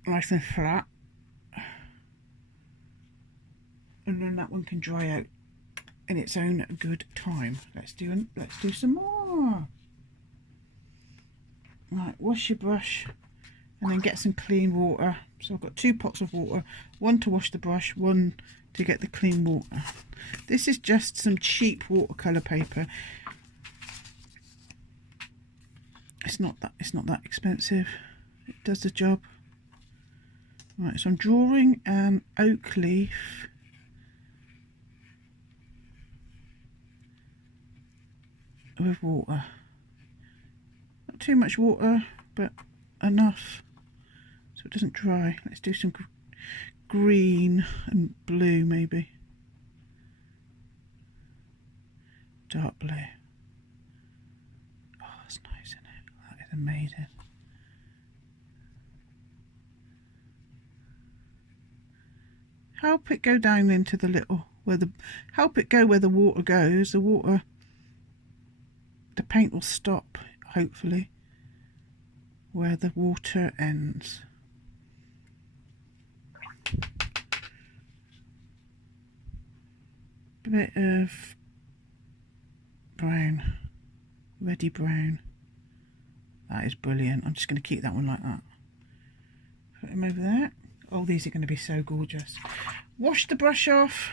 Nice and flat. And then that one can dry out in its own good time. Let's do some more. Right, wash your brush and then get some clean water. So I've got 2 pots of water, one to wash the brush, one to get the clean water. This is just some cheap watercolour paper. It's not that expensive. It does the job. Right, so I'm drawing an oak leaf. With water. Not too much water, but enough so it doesn't dry. Let's do some green and blue, maybe. Dark blue. Oh, that's nice, isn't it? That is amazing. Help it go down into the little, help it go where the water goes. The paint will stop, hopefully, where the water ends. A bit of brown, reddy brown. That is brilliant. I'm just going to keep that one like that. Put him over there. Oh, these are going to be so gorgeous. Wash the brush off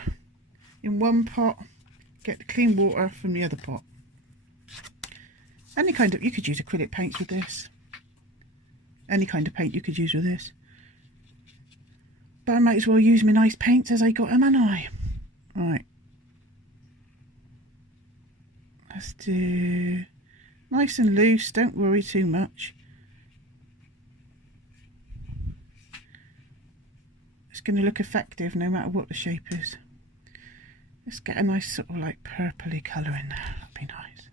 in one pot. Get the clean water from the other pot. Any kind of, you could use acrylic paints with this. Any kind of paint you could use with this. But I might as well use my nice paints as I got them, haven't I? Right. Let's do nice and loose, don't worry too much. It's going to look effective no matter what the shape is. Let's get a nice sort of like purpley colour in there, that'd be nice.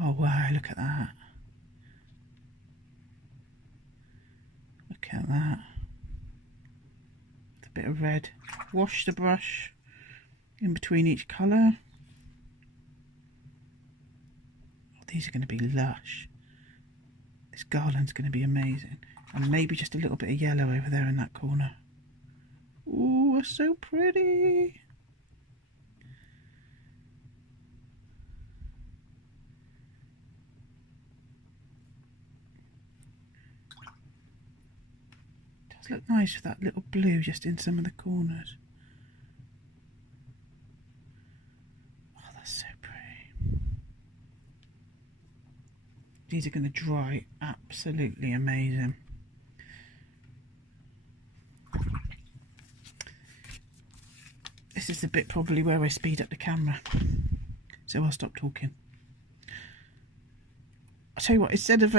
Oh wow, look at that. Look at that. It's a bit of red. Wash the brush in between each colour. Oh, these are going to be lush. This garland's going to be amazing. And maybe just a little bit of yellow over there in that corner. Ooh, it's so pretty. Does look nice with that little blue just in some of the corners. Oh, that's so pretty. These are going to dry absolutely amazing. This is the bit probably where I speed up the camera, so I'll stop talking. I'll tell you what, instead of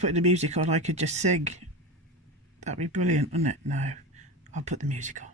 putting the music on, I could just sing. That'd be brilliant, wouldn't it? No, I'll put the music on.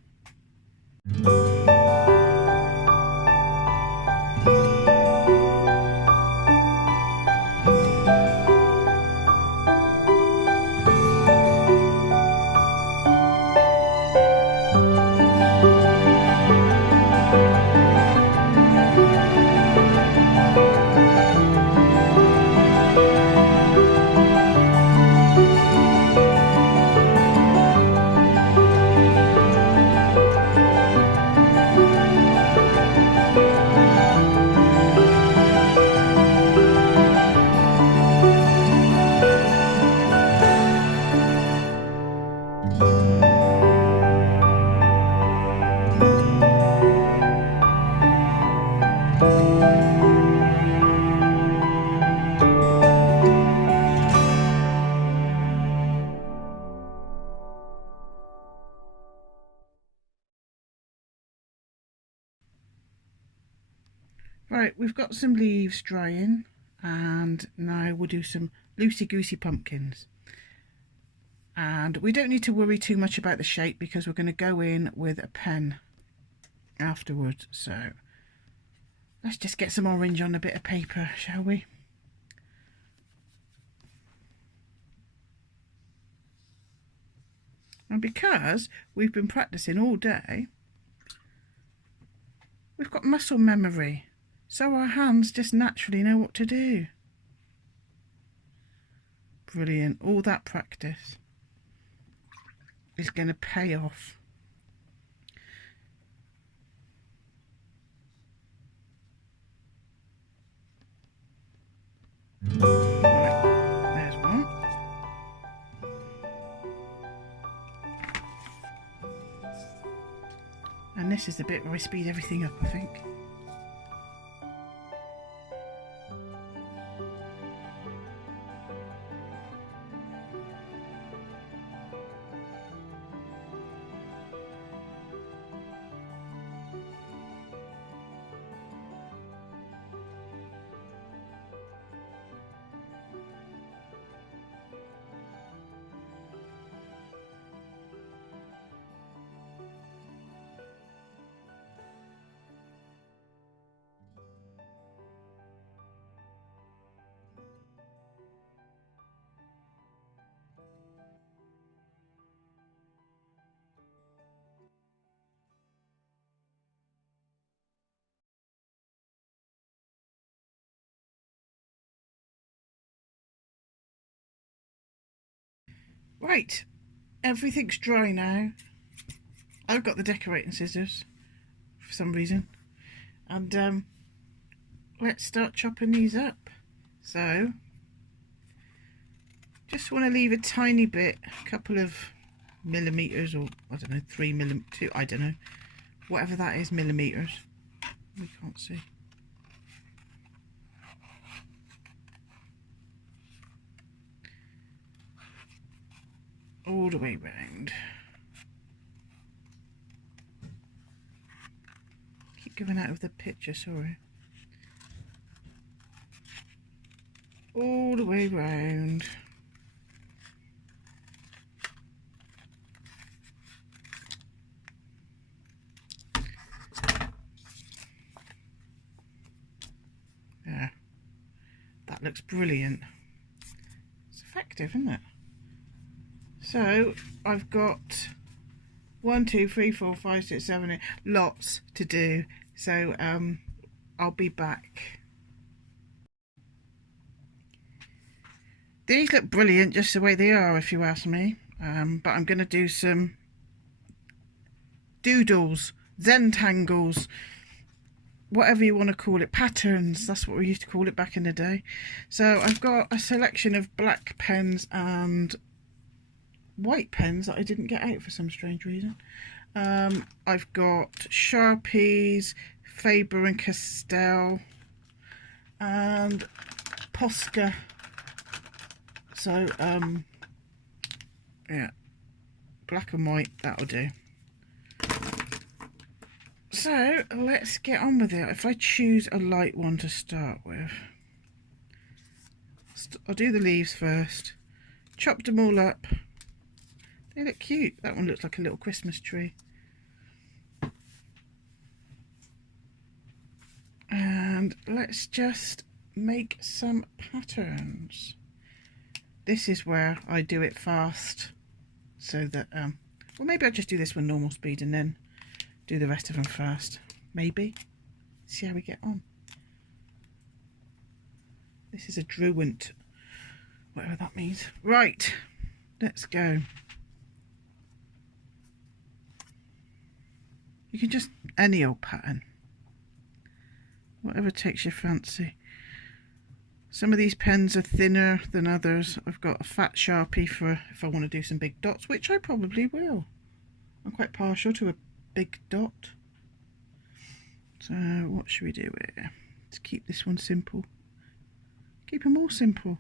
Right, we've got some leaves drying, and now we'll do some loosey-goosey pumpkins. And we don't need to worry too much about the shape because we're going to go in with a pen afterwards. So let's just get some orange on a bit of paper, shall we? And because we've been practicing all day, we've got muscle memory. So our hands just naturally know what to do. Brilliant. All that practice is going to pay off. Right, there's one. And this is the bit where I speed everything up, I think. Right, everything's dry now. I've got the decorating scissors for some reason, and let's start chopping these up. So just want to leave a tiny bit, a couple of millimeters, or I don't know, 3 millimeters, I don't know, whatever that is, millimeters. We can't see. all the way round. Keep going out of the picture, sorry. All the way round. Yeah, that looks brilliant. It's effective, isn't it? So I've got 1, 2, 3, 4, 5, 6, 7, 8, lots to do. So I'll be back. These look brilliant just the way they are, if you ask me. But I'm going to do some doodles, zentangles, whatever you want to call it, patterns. That's what we used to call it back in the day. So I've got a selection of black pens and white pens that I didn't get out for some strange reason. I've got Sharpies, Faber and Castell, and Posca. So yeah, black and white, that'll do. So let's get on with it. If I choose a light one to start with, I'll do the leaves first. Chopped them all up. They look cute. That one looks like a little Christmas tree. And let's just make some patterns. This is where I do it fast, so that well, maybe I'll just do this one normal speed and then do the rest of them fast. Maybe. See how we get on. This is a Druent, whatever that means. Right, let's go. You can just any old pattern, whatever takes your fancy. Some of these pens are thinner than others. I've got a fat Sharpie for if I want to do some big dots, which I probably will. I'm quite partial to a big dot. So what should we do here? Let's keep this one simple. Keep them all simple.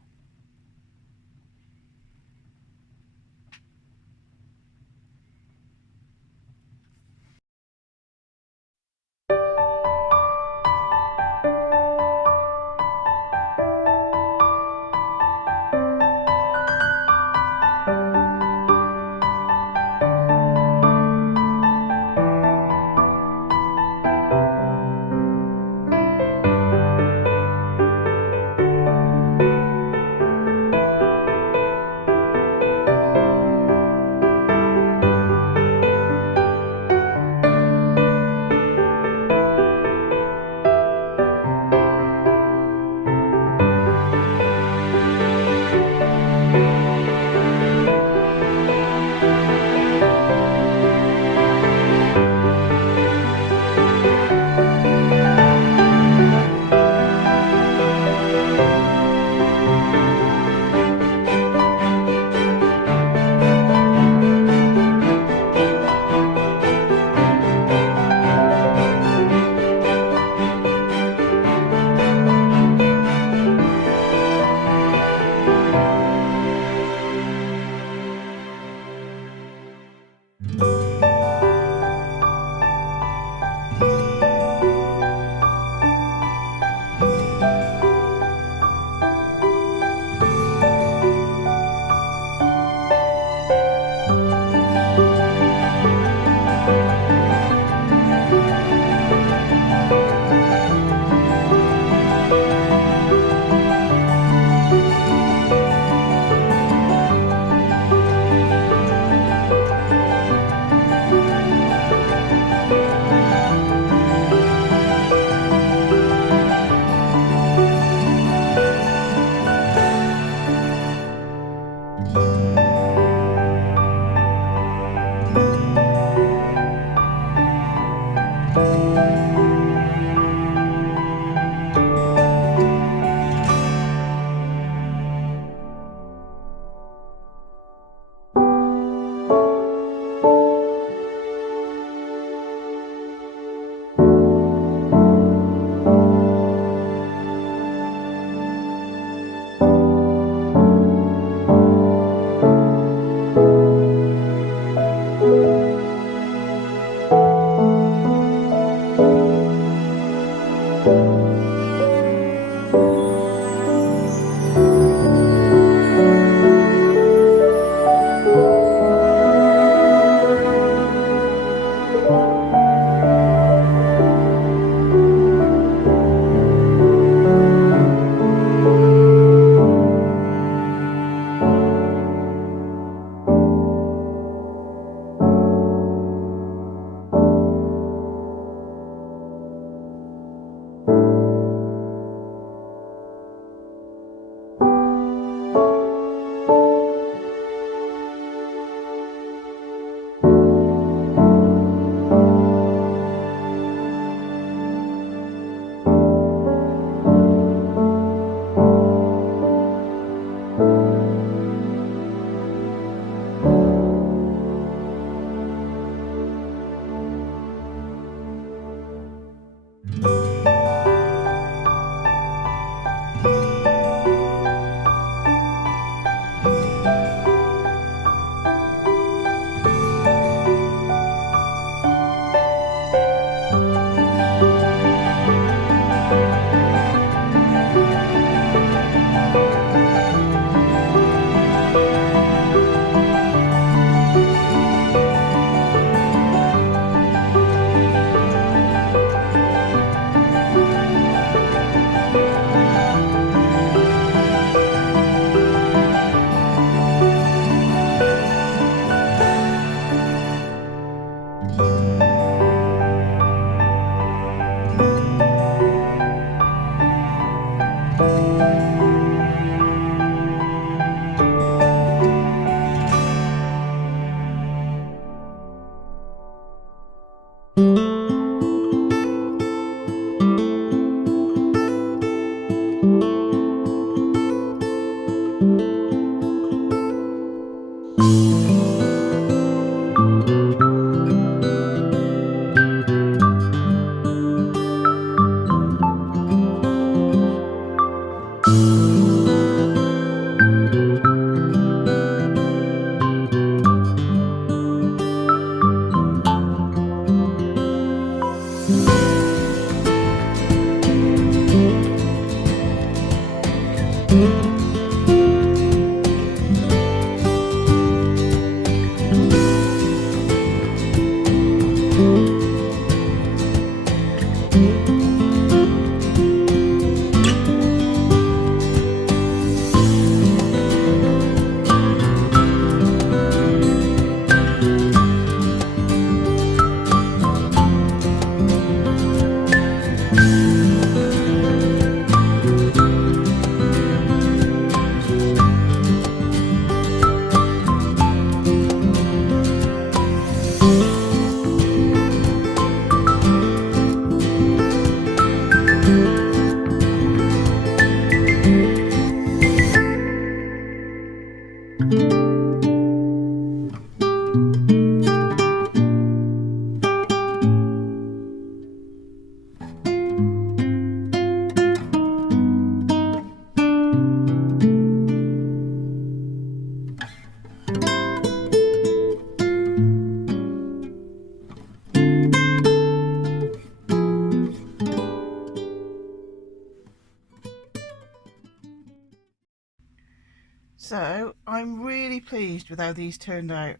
So I'm really pleased with how these turned out.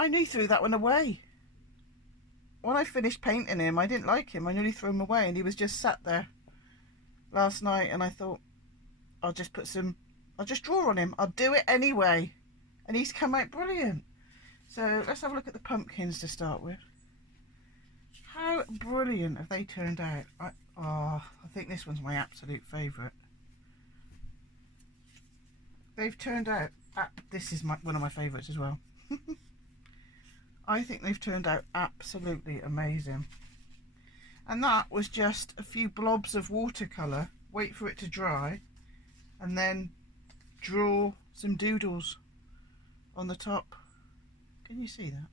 I nearly threw that one away. When I finished painting him, I didn't like him. I nearly threw him away, and he was just sat there last night, and I thought, I'll just draw on him. I'll do it anyway. And he's come out brilliant. So let's have a look at the pumpkins to start with. How brilliant have they turned out? I think this one's my absolute favourite. They've turned out, this is one of my favourites as well. I think they've turned out absolutely amazing. And that was just a few blobs of watercolour, wait for it to dry, and then draw some doodles on the top. Can you see that?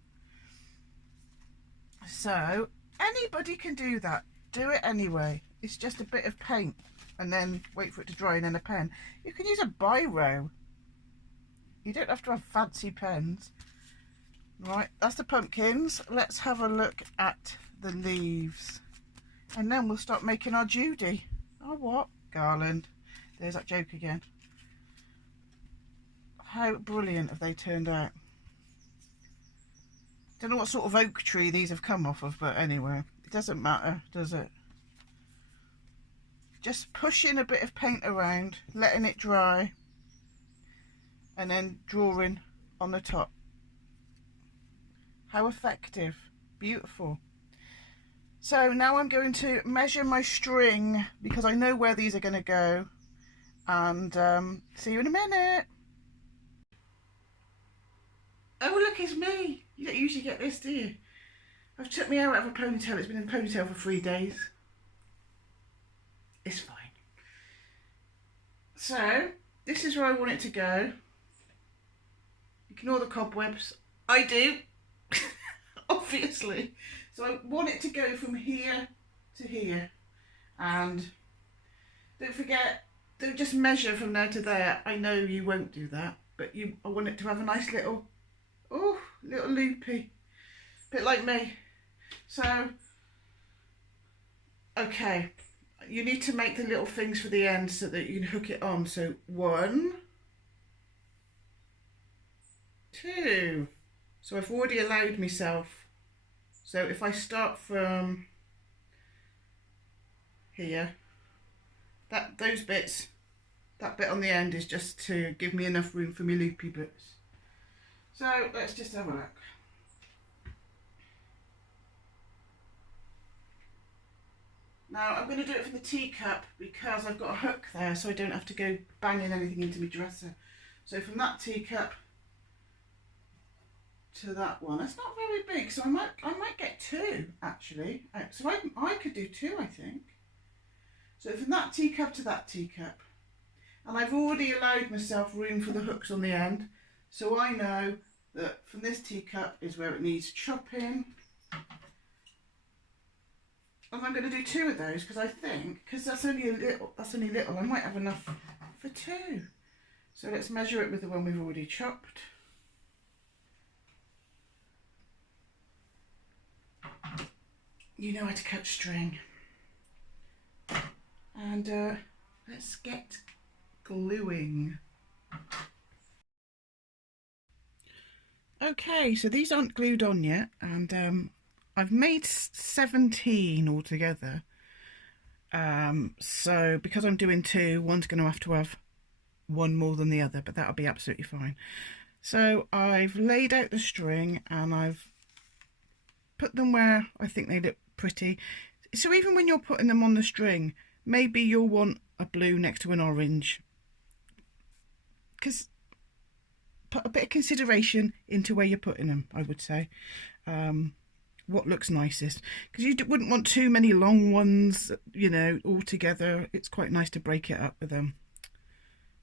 So anybody can do that. Do it anyway. It's just a bit of paint and then wait for it to dry and then a pen. You can use a biro. You don't have to have fancy pens. Right, that's the pumpkins. Let's have a look at the leaves. And then we'll start making our Judy. Oh, what? Garland. There's that joke again. How brilliant have they turned out? Don't know what sort of oak tree these have come off of, but anyway, it doesn't matter, does it? Just pushing a bit of paint around, letting it dry, and then drawing on the top. How effective. Beautiful. So now I'm going to measure my string because I know where these are going to go, and see you in a minute. Oh look, it's me. You don't usually get this, do you? I've took my hair out of a ponytail. It's been in a ponytail for 3 days. It's fine. So this is where I want it to go. Ignore the cobwebs. I do. Obviously. So I want it to go from here to here. And don't forget, don't just measure from there to there. I know you won't do that, but I want it to have a nice little, little loopy. Bit like me. So, okay. You need to make the little things for the end so that you can hook it on. So 1, 2. So I've already allowed myself. So if I start from here, those bits, that bit on the end is just to give me enough room for my loopy bits. So let's just have a look. Now I'm going to do it for the teacup because I've got a hook there, so I don't have to go banging anything into my dresser. So from that teacup to that one, that's not very big, so I might get 2 actually. So I could do 2, I think. So from that teacup to that teacup, and I've already allowed myself room for the hooks on the end, so I know that from this teacup is where it needs chopping. And I'm going to do 2 of those because I think, because that's only little, I might have enough for 2. So let's measure it with the one we've already chopped. You know how to cut string. And let's get gluing. Okay, so these aren't glued on yet, and I've made 17 altogether. So because I'm doing two, one's going to have one more than the other, but that'll be absolutely fine. So I've laid out the string and I've put them where I think they look pretty. So even when you're putting them on the string, maybe you'll want a blue next to an orange, because put a bit of consideration into where you're putting them, I would say. What looks nicest, because you wouldn't want too many long ones, you know, all together. It's quite nice to break it up with them,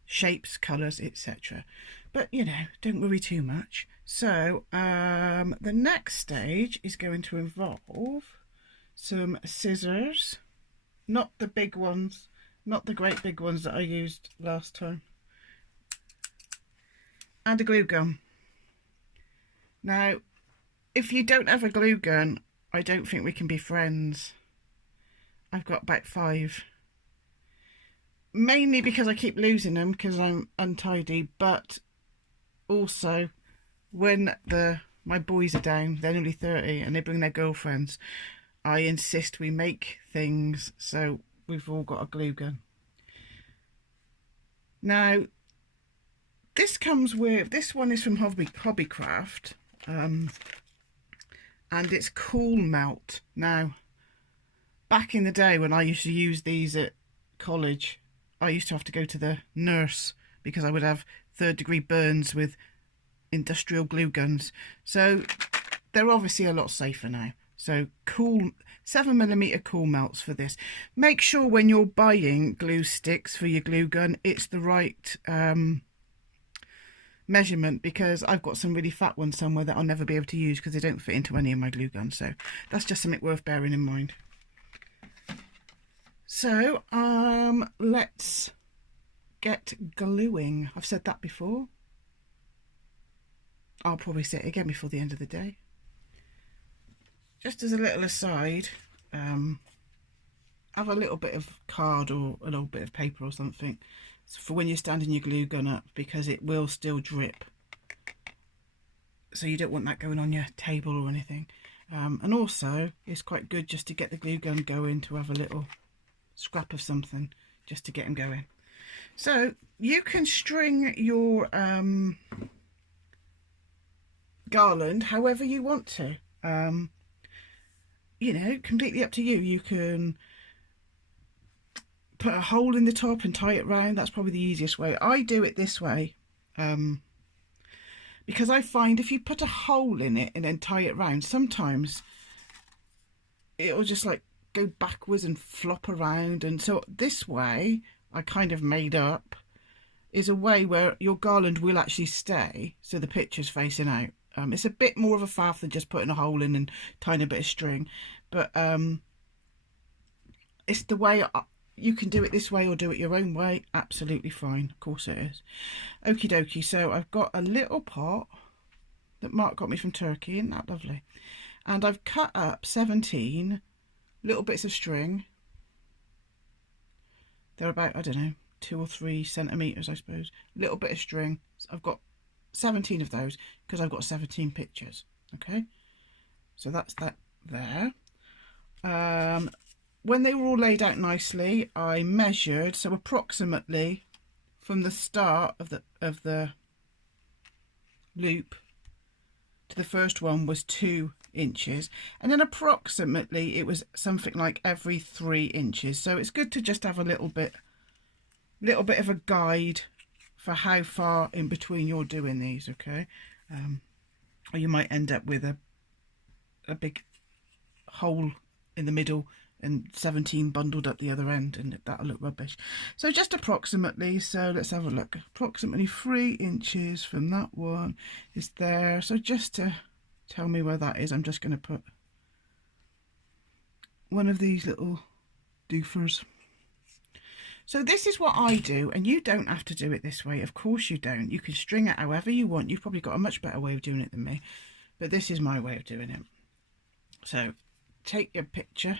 shapes, colours, etc. But you know, don't worry too much. So the next stage is going to involve some scissors, not the big ones, not the great big ones that I used last time, and a glue gun. Now, if you don't have a glue gun, I don't think we can be friends. I've got about 5. Mainly because I keep losing them because I'm untidy, but also when my boys are down, they're nearly 30 and they bring their girlfriends, I insist we make things, so we've all got a glue gun. Now, this one is from Hobbycraft, and it's Cool Melt. Now, back in the day when I used to use these at college, I used to have to go to the nurse because I would have 3rd-degree burns with industrial glue guns. So they're obviously a lot safer now. So 7mm Cool Melts for this. Make sure when you're buying glue sticks for your glue gun, it's the right measurement, because I've got some really fat ones somewhere that I'll never be able to use because they don't fit into any of my glue guns. So that's just something worth bearing in mind. So let's get gluing. I've said that before. I'll probably say it again before the end of the day. Just as a little aside, have a little bit of card or a little bit of paper or something for when you're standing your glue gun up, because it will still drip. So you don't want that going on your table or anything. And also, it's quite good just to get the glue gun going, to have a little scrap of something just to get them going. So you can string your garland however you want to. You know, completely up to you. You can put a hole in the top and tie it round. That's probably the easiest way. I do it this way because I find if you put a hole in it and then tie it round, sometimes it'll just like go backwards and flop around. And so this way, I kind of made up, is a way where your garland will actually stay, so the picture's facing out. It's a bit more of a faff than just putting a hole in and tying a bit of string, but it's the way. You can do it this way or do it your own way, absolutely fine, of course it is. Okie dokie, so I've got a little pot that Mark got me from Turkey, isn't that lovely? And I've cut up 17 little bits of string. They're about, I don't know, 2 or 3 centimetres, I suppose. Little bit of string. I've got 17 of those because I've got 17 pictures. Okay, so that's that there. When they were all laid out nicely, I measured, so approximately from the start of the loop to the first one was 2 inches, and then approximately it was something like every 3 inches. So it's good to just have a little bit of a guide for how far in between you're doing these, okay? Or you might end up with a big hole in the middle and 17 bundled up the other end, and that'll look rubbish. So just approximately, so let's have a look. Approximately 3 inches from that one is there. So just to tell me where that is, I'm just going to put one of these little doofers. So this is what I do, and you don't have to do it this way. Of course you don't. You can string it however you want. You've probably got a much better way of doing it than me, but this is my way of doing it. So take your picture.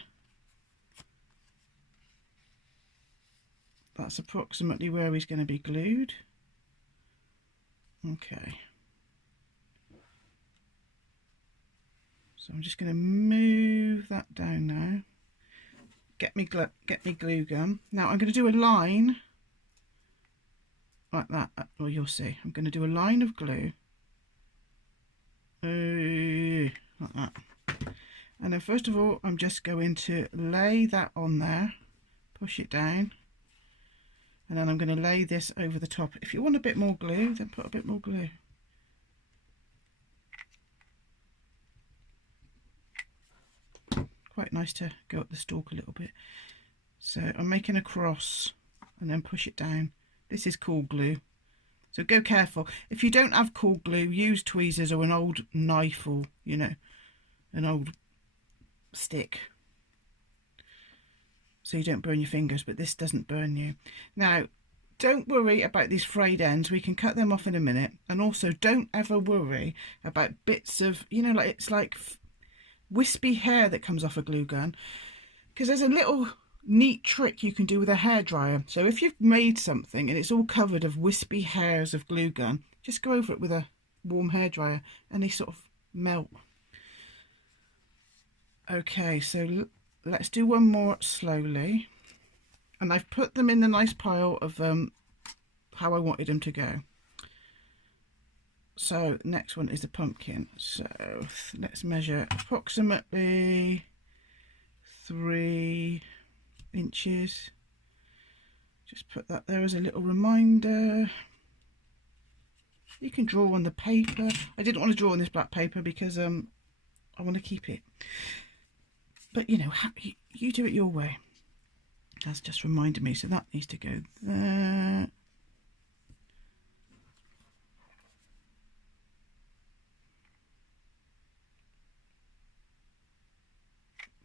That's approximately where he's going to be glued. Okay. So I'm just going to move that down now. Get me glue gun. Now I'm going to do a line like that. Well, you'll see. I'm going to do a line of glue. Like that. And then first of all, I'm just going to lay that on there. Push it down. And then I'm going to lay this over the top. If you want a bit more glue, then put a bit more glue. Quite nice to go up the stalk a little bit. So I'm making a cross and then push it down. This is cool glue, so go careful. If you don't have cool glue, use tweezers or an old knife, or you know, an old stick, so you don't burn your fingers, but this doesn't burn you. Now don't worry about these frayed ends, we can cut them off in a minute. And also don't ever worry about bits of, you know, like it's like wispy hair that comes off a glue gun, because there's a little neat trick you can do with a hairdryer. So if you've made something and it's all covered of wispy hairs of glue gun, just go over it with a warm hairdryer and they sort of melt. Okay, so let's do one more slowly, and I've put them in the nice pile of how I wanted them to go. So next one is the pumpkin. So let's measure approximately 3 inches. Just put that there as a little reminder. You can draw on the paper. I didn't want to draw on this black paper because I want to keep it. But you know, you do it your way. That's just reminded me. So that needs to go there.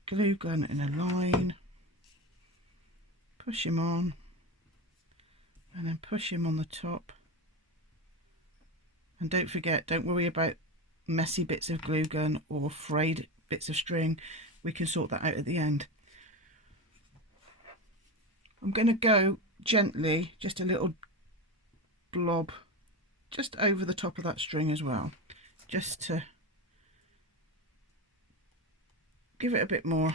Glue gun in a line, push him on, and then push him on the top. And don't forget, don't worry about messy bits of glue gun or frayed bits of string. We can sort that out at the end. I'm going to go gently, just a little blob just over the top of that string as well, just to give it a bit more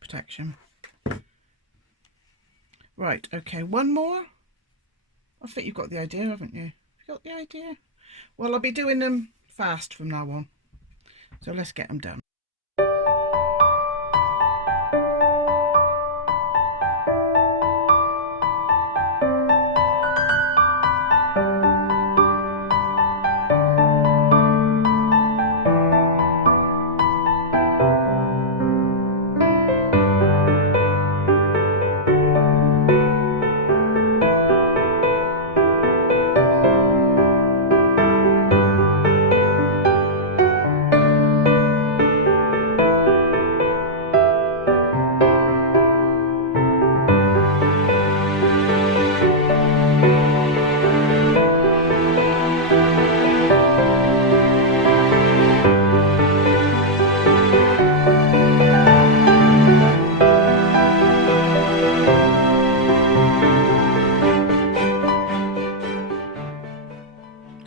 protection. Right, okay, one more. I think you've got the idea, haven't you? You got the idea? Well, I'll be doing them fast from now on, so let's get them done.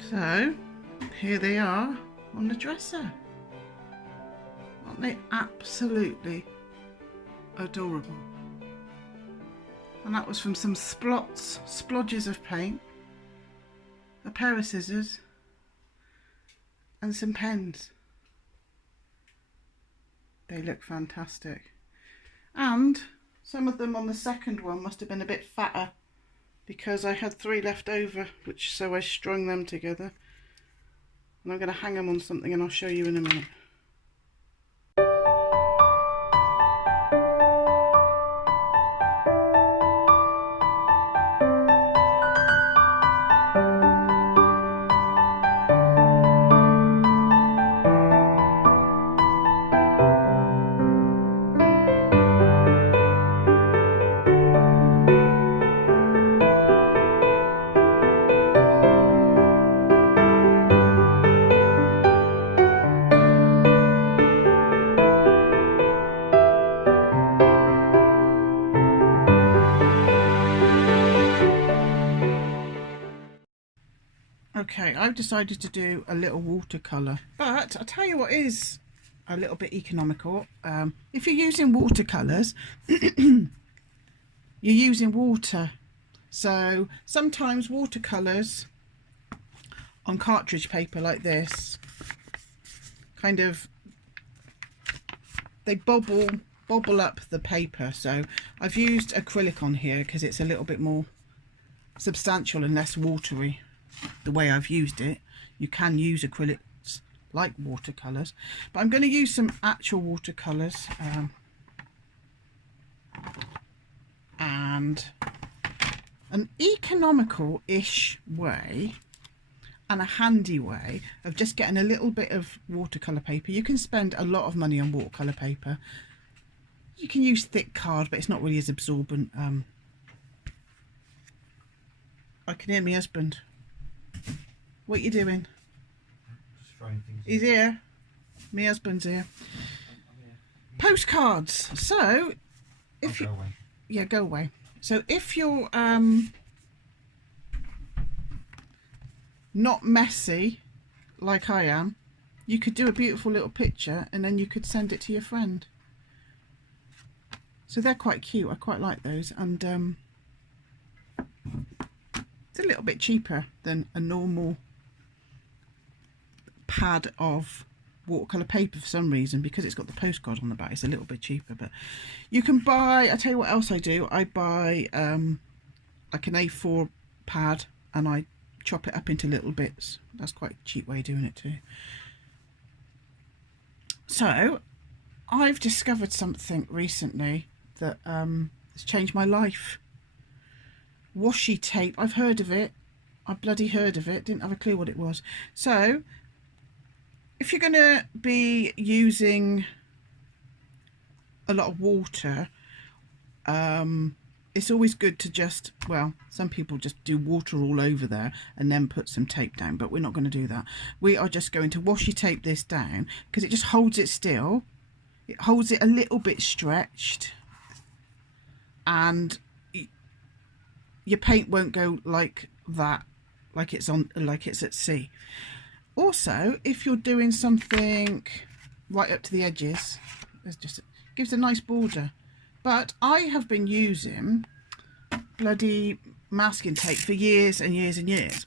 So here they are on the dresser. Aren't they absolutely adorable? And that was from some splodges of paint, a pair of scissors and some pens. They look fantastic. And some of them on the second one must have been a bit fatter, because I had 3 left over, so I strung them together. And I'm going to hang them on something, and I'll show you in a minute. Okay, I've decided to do a little watercolour, but I'll tell you what is a little bit economical. If you're using watercolours, you're using water. So sometimes watercolours on cartridge paper like this, kind of, they bubble up the paper. So I've used acrylic on here because it's a little bit more substantial and less watery the way I've used it. You can use acrylics like watercolours, but I'm going to use some actual watercolours and an economical-ish way and a handy way of just getting a little bit of watercolour paper. You can spend a lot of money on watercolour paper. You can use thick card, but it's not really as absorbent. I can hear my husband. What are you doing? Just throwing things. He's here. My husband's here. Postcards. So, if you... Go away. Yeah, go away. So if you're not messy like I am, you could do a beautiful little picture and then you could send it to your friend. So they're quite cute. I quite like those, and it's a little bit cheaper than a normal pad of watercolour paper for some reason, because it's got the postcard on the back. It's a little bit cheaper, but you can buy, I tell you what else I do, I buy like an A4 pad and I chop it up into little bits. That's quite a cheap way of doing it too. So I've discovered something recently that has changed my life. Washi tape. I've heard of it. I bloody heard of it. Didn't have a clue what it was. So if you're going to be using a lot of water, it's always good to just, well, some people just do water all over there and then put some tape down, but we're not going to do that. We are just going to washi tape this down because it just holds it still. It holds it a little bit stretched, and your paint won't go like that, like it's at sea. Also, if you're doing something right up to the edges, it gives a nice border. But I have been using bloody masking tape for years and years and years.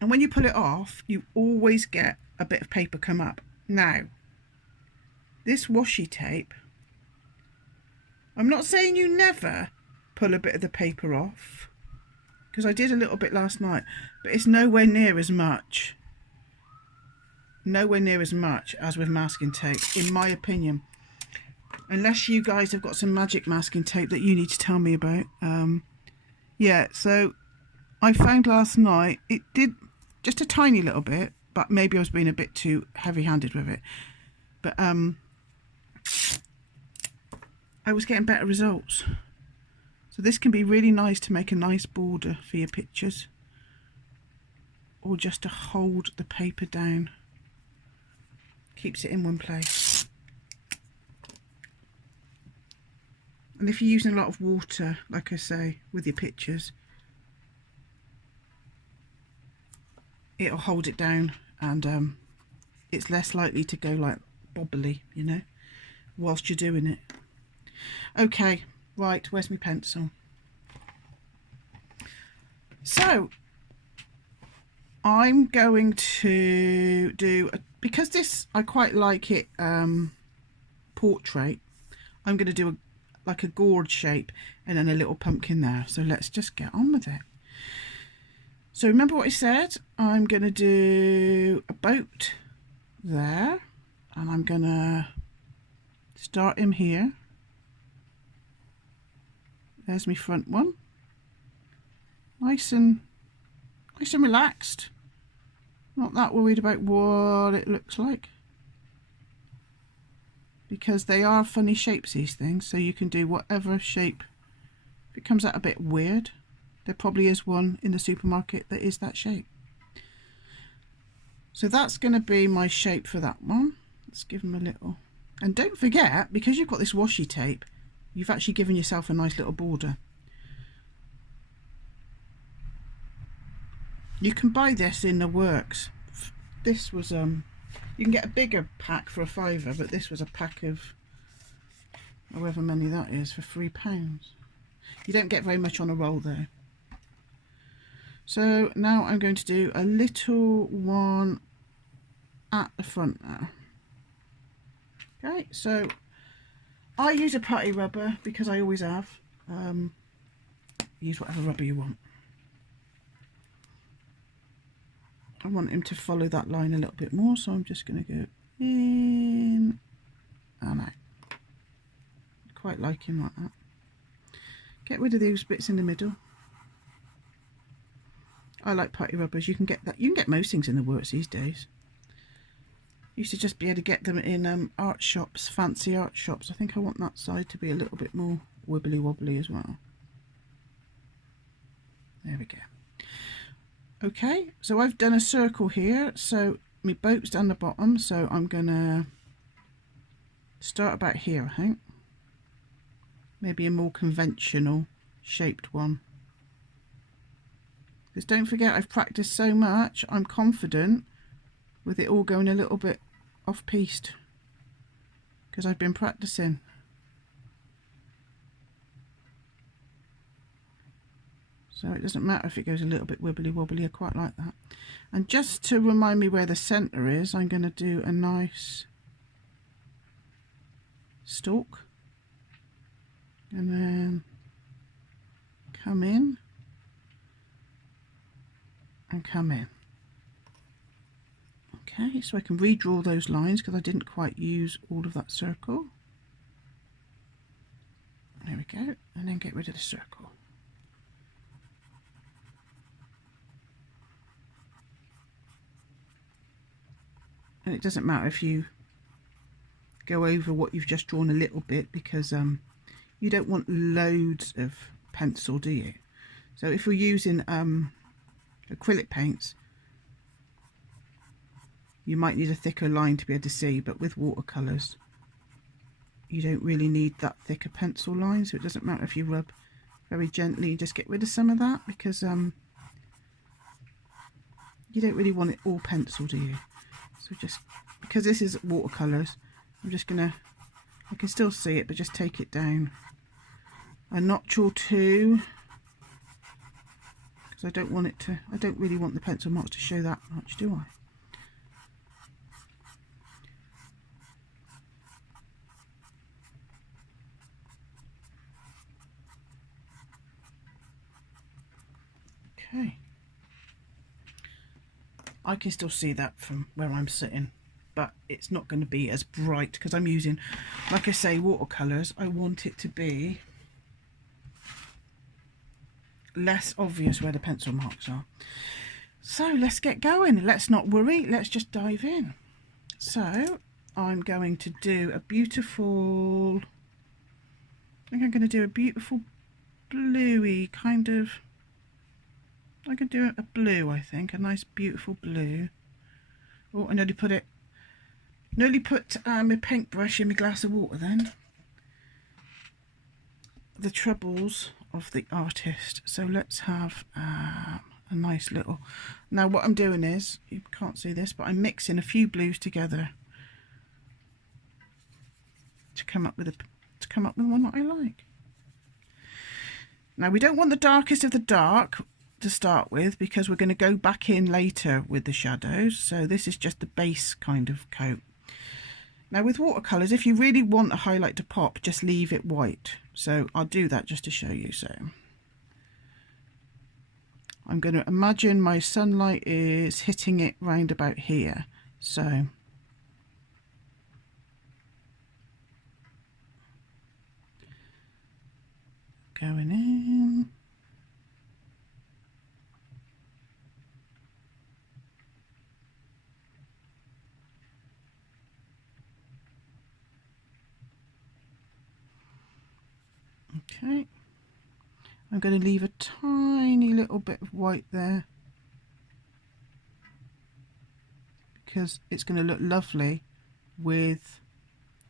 And when you pull it off, you always get a bit of paper come up. Now, this washi tape, I'm not saying you never pull a bit of the paper off, because I did a little bit last night, but it's nowhere near as much. Nowhere near as much as with masking tape, in my opinion. Unless you guys have got some magic masking tape that you need to tell me about. Yeah, so I found last night it did just a tiny little bit, but maybe I was being a bit too heavy-handed with it. But I was getting better results. So this can be really nice to make a nice border for your pictures, or just to hold the paper down. Keeps it in one place. And if you're using a lot of water, like I say, with your pictures, it'll hold it down, and it's less likely to go like bobbly, you know, whilst you're doing it. Okay, right, where's my pencil? So I'm going to do because this, I quite like it portrait, I'm going to do like a gourd shape and then a little pumpkin there. So let's just get on with it. So remember what I said, I'm going to do a boat there, and I'm going to start him here. There's my front one, nice and relaxed, not that worried about what it looks like, because they are funny shapes, these things, so you can do whatever shape. If it comes out a bit weird, there probably is one in the supermarket that is that shape. So that's going to be my shape for that one. Let's give them a little, and don't forget, because you've got this washi tape, you've actually given yourself a nice little border. You can buy this in the works. This was, You can get a bigger pack for a £5, but this was a pack of however many that is for £3. You don't get very much on a roll though. So now I'm going to do a little one at the front now. Okay, so I use a putty rubber because I always have. Use whatever rubber you want. I want him to follow that line a little bit more, so I'm just going to go in and out. Quite like him like that. Get rid of those bits in the middle. I like putty rubbers. You can get that. You can get most things in the works these days. Used to just be able to get them in art shops, fancy art shops. I think I want that side to be a little bit more wibbly wobbly as well. There we go. Okay, so I've done a circle here, so my boat's down the bottom, so I'm gonna start about here, I think. Maybe a more conventional shaped one. Because don't forget, I've practiced so much, I'm confident with it all going a little bit off-piste. Because I've been practicing. So it doesn't matter if it goes a little bit wibbly wobbly, I quite like that. And just to remind me where the centre is, I'm going to do a nice stalk. And then come in and come in. Okay, so I can redraw those lines because I didn't quite use all of that circle. There we go, and then get rid of the circle. And it doesn't matter if you go over what you've just drawn a little bit, because you don't want loads of pencil, do you? So if we're using acrylic paints, you might need a thicker line to be able to see, but with watercolours you don't really need that thicker pencil line, so it doesn't matter if you rub very gently. Just get rid of some of that, because you don't really want it all pencil, do you? So just, because this is watercolours, I'm just gonna, I can still see it, but just take it down a notch or two, because I don't want it to, I don't really want the pencil marks to show that much, do I? Okay, I can still see that from where I'm sitting, but it's not going to be as bright because I'm using, like I say, watercolours. I want it to be less obvious where the pencil marks are. So let's get going. Let's not worry, let's just dive in. So I'm going to do a beautiful, I think I'm going to do a beautiful bluey kind of, I could do a blue, I think, a nice beautiful blue. Oh, I nearly put my paintbrush in my glass of water then. The troubles of the artist. So let's have a nice little, now what I'm doing is, you can't see this, but I'm mixing a few blues together to come up with one that I like. Now we don't want the darkest of the dark to start with, because we're going to go back in later with the shadows, so this is just the base kind of coat. Now with watercolours, if you really want a highlight to pop, just leave it white, so I'll do that just to show you. So I'm going to imagine my sunlight is hitting it round about here, so going in. Okay, I'm going to leave a tiny little bit of white there, because it's going to look lovely with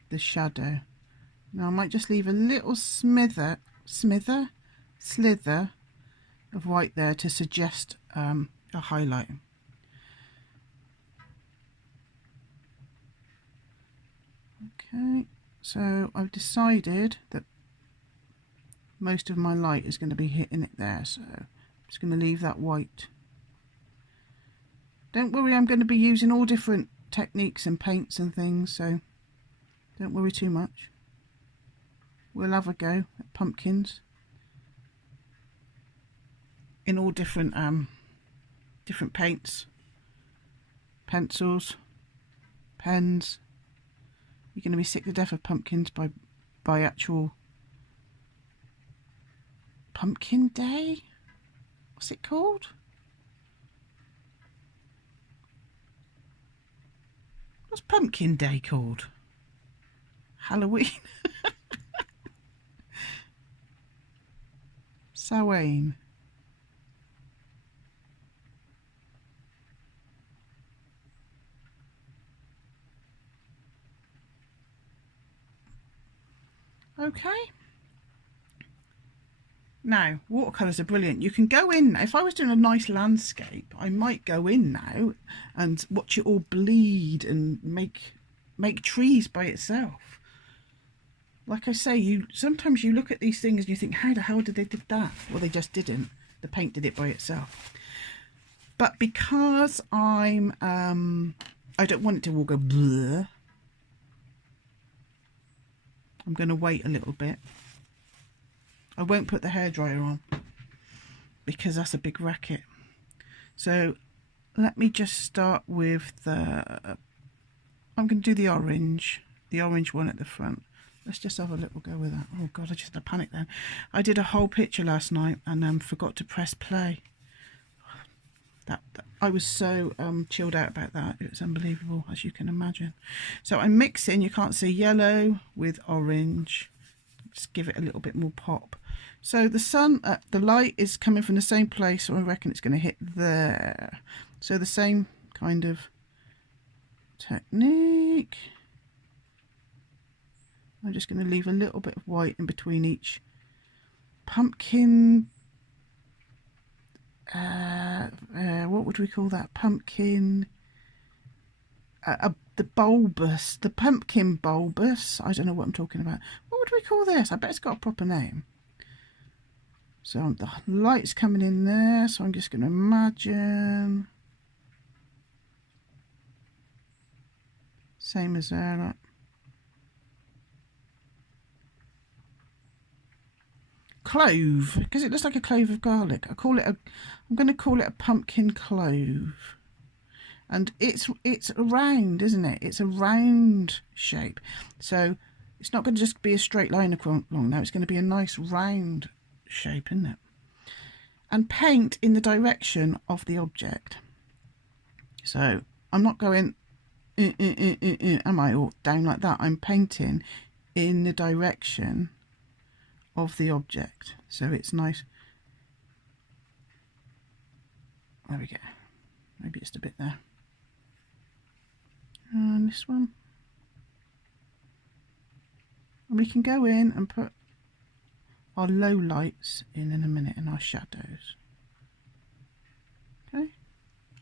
the shadow. Now I might just leave a little slither of white there to suggest a highlight. Okay, so I've decided that most of my light is going to be hitting it there, so I'm just going to leave that white. Don't worry, I'm going to be using all different techniques and paints and things, so don't worry too much. We'll have a go at pumpkins in all different different paints, pencils, pens. You're going to be sick to death of pumpkins by actual Pumpkin Day. What's it called? What's Pumpkin Day called? Halloween. Samhain. Okay. Now, watercolours are brilliant. You can go in, if I was doing a nice landscape, I might go in now and watch it all bleed and make trees by itself. Like I say, sometimes you look at these things and you think, how the hell did they do that? Well, they just didn't. The paint did it by itself. But because I don't want it to all go blur, I'm going to wait a little bit. I won't put the hairdryer on because that's a big racket. So let me just start with I'm going to do the orange one at the front. Let's just have a little go with that. Oh God, I just had a panic then. I did a whole picture last night and forgot to press play. That I was so chilled out about that. It was unbelievable, as you can imagine. So I'm mixing, you can't see, yellow with orange. Just give it a little bit more pop. So the light is coming from the same place, so I reckon it's going to hit there. So the same kind of technique. I'm just going to leave a little bit of white in between each pumpkin. What would we call that? Pumpkin. The pumpkin bulbous. I don't know what I'm talking about. What would we call this? I bet it's got a proper name. So the light's coming in there, so I'm just going to imagine. Same as there, like. Clove, because it looks like a clove of garlic. I'm going to call it a pumpkin clove. And it's round, isn't it? It's a round shape. So it's not going to just be a straight line along now. It's going to be a nice round shape, isn't it? And paint in the direction of the object. So I'm not going, am I, or down like that. I'm painting in the direction of the object. So it's nice. There we go. Maybe just a bit there. And this one. And we can go in and put our low lights in a minute and our shadows. Okay.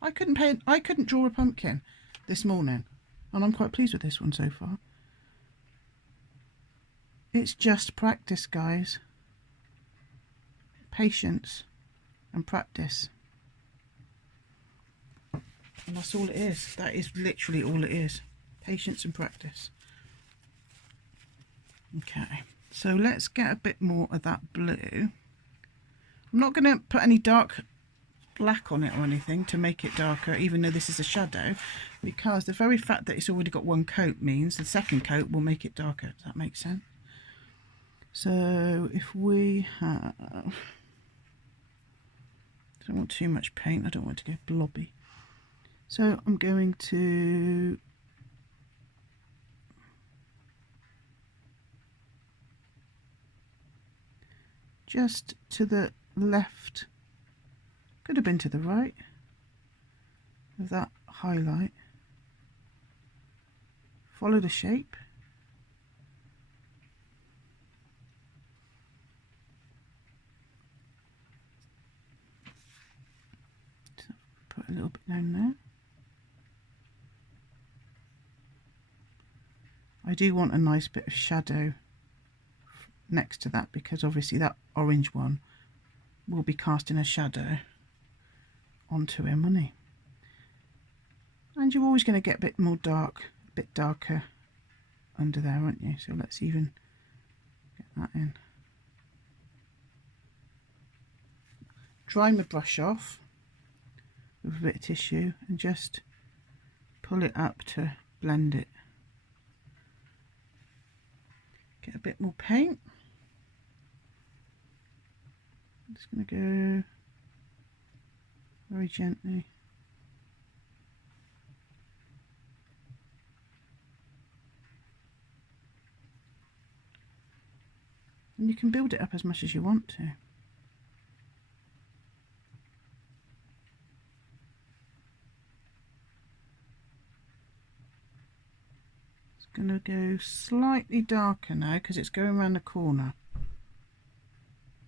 I couldn't draw a pumpkin this morning, and I'm quite pleased with this one so far. It's just practice, guys. Patience and practice. And that's all it is. That is literally all it is. Patience and practice. Okay, so let's get a bit more of that blue. I'm not going to put any dark black on it or anything to make it darker, even though this is a shadow, because the very fact that it's already got one coat means the second coat will make it darker. Does that make sense? So if we have... I don't want too much paint. I don't want it to go blobby. So I'm going to just to the left, could have been to the right of that highlight. Follow the shape. So put a little bit down there. do want a nice bit of shadow next to that, because obviously that orange one will be casting a shadow onto him, won't he? And you're always going to get a bit more dark, a bit darker under there, aren't you? So let's even get that in. Dry my brush off with a bit of tissue and just pull it up to blend it. Get a bit more paint. I'm just going to go very gently. And you can build it up as much as you want to. It's going to go slightly darker now because it's going around the corner.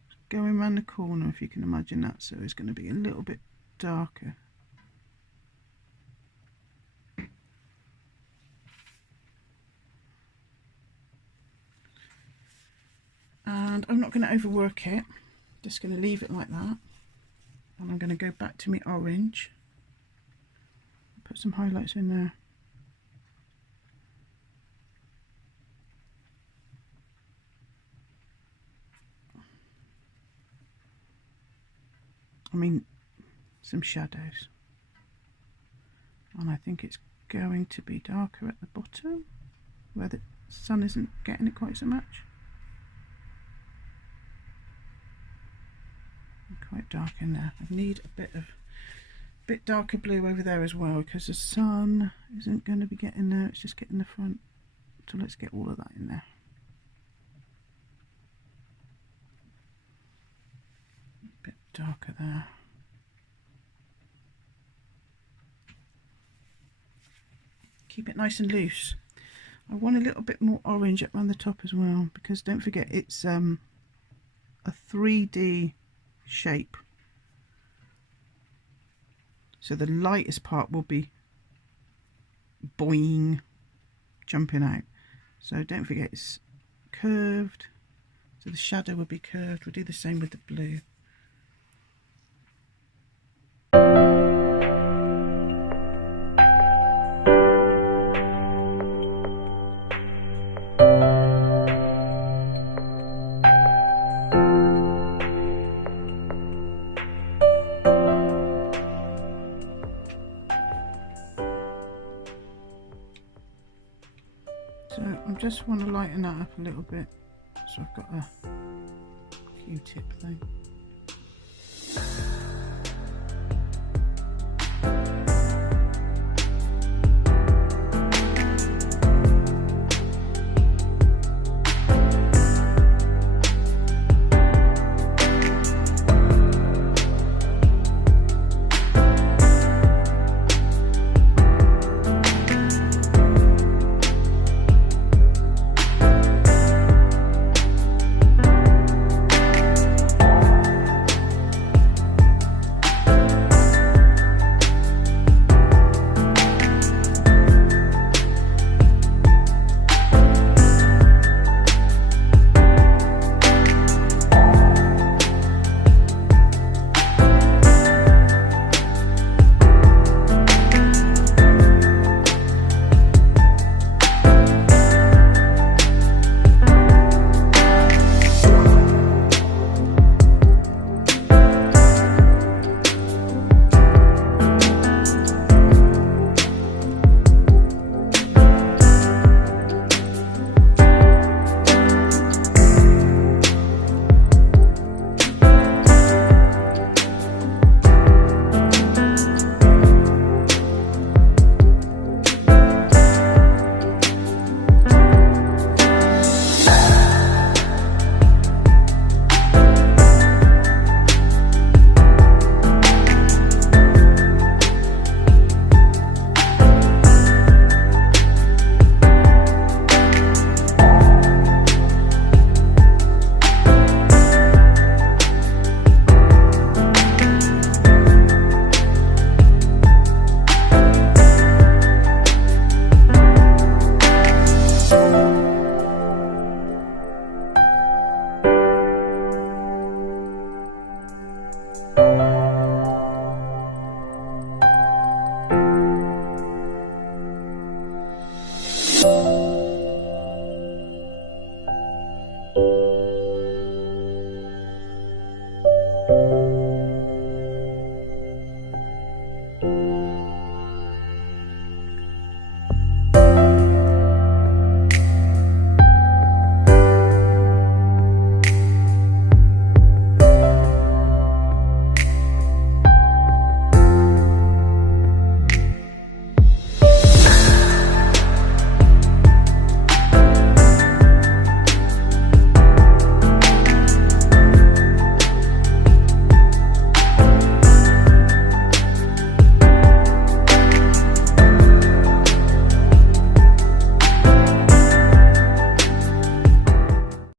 It's going around the corner, if you can imagine that, so it's going to be a little bit darker. And I'm not going to overwork it, just going to leave it like that. And I'm going to go back to my orange, put some highlights in there. I mean, some shadows. And I think it's going to be darker at the bottom, where the sun isn't getting it quite so much. Quite dark in there. I need a bit darker blue over there as well, because the sun isn't going to be getting there, it's just getting the front. So let's get all of that in there. A bit darker there. Keep it nice and loose. I want a little bit more orange up around the top as well, because don't forget it's a 3D shape, so the lightest part will be boing, jumping out. So don't forget it's curved, so the shadow will be curved. We'll do the same with the blue. So I just want to lighten that up a little bit. So I've got a Q-tip thing.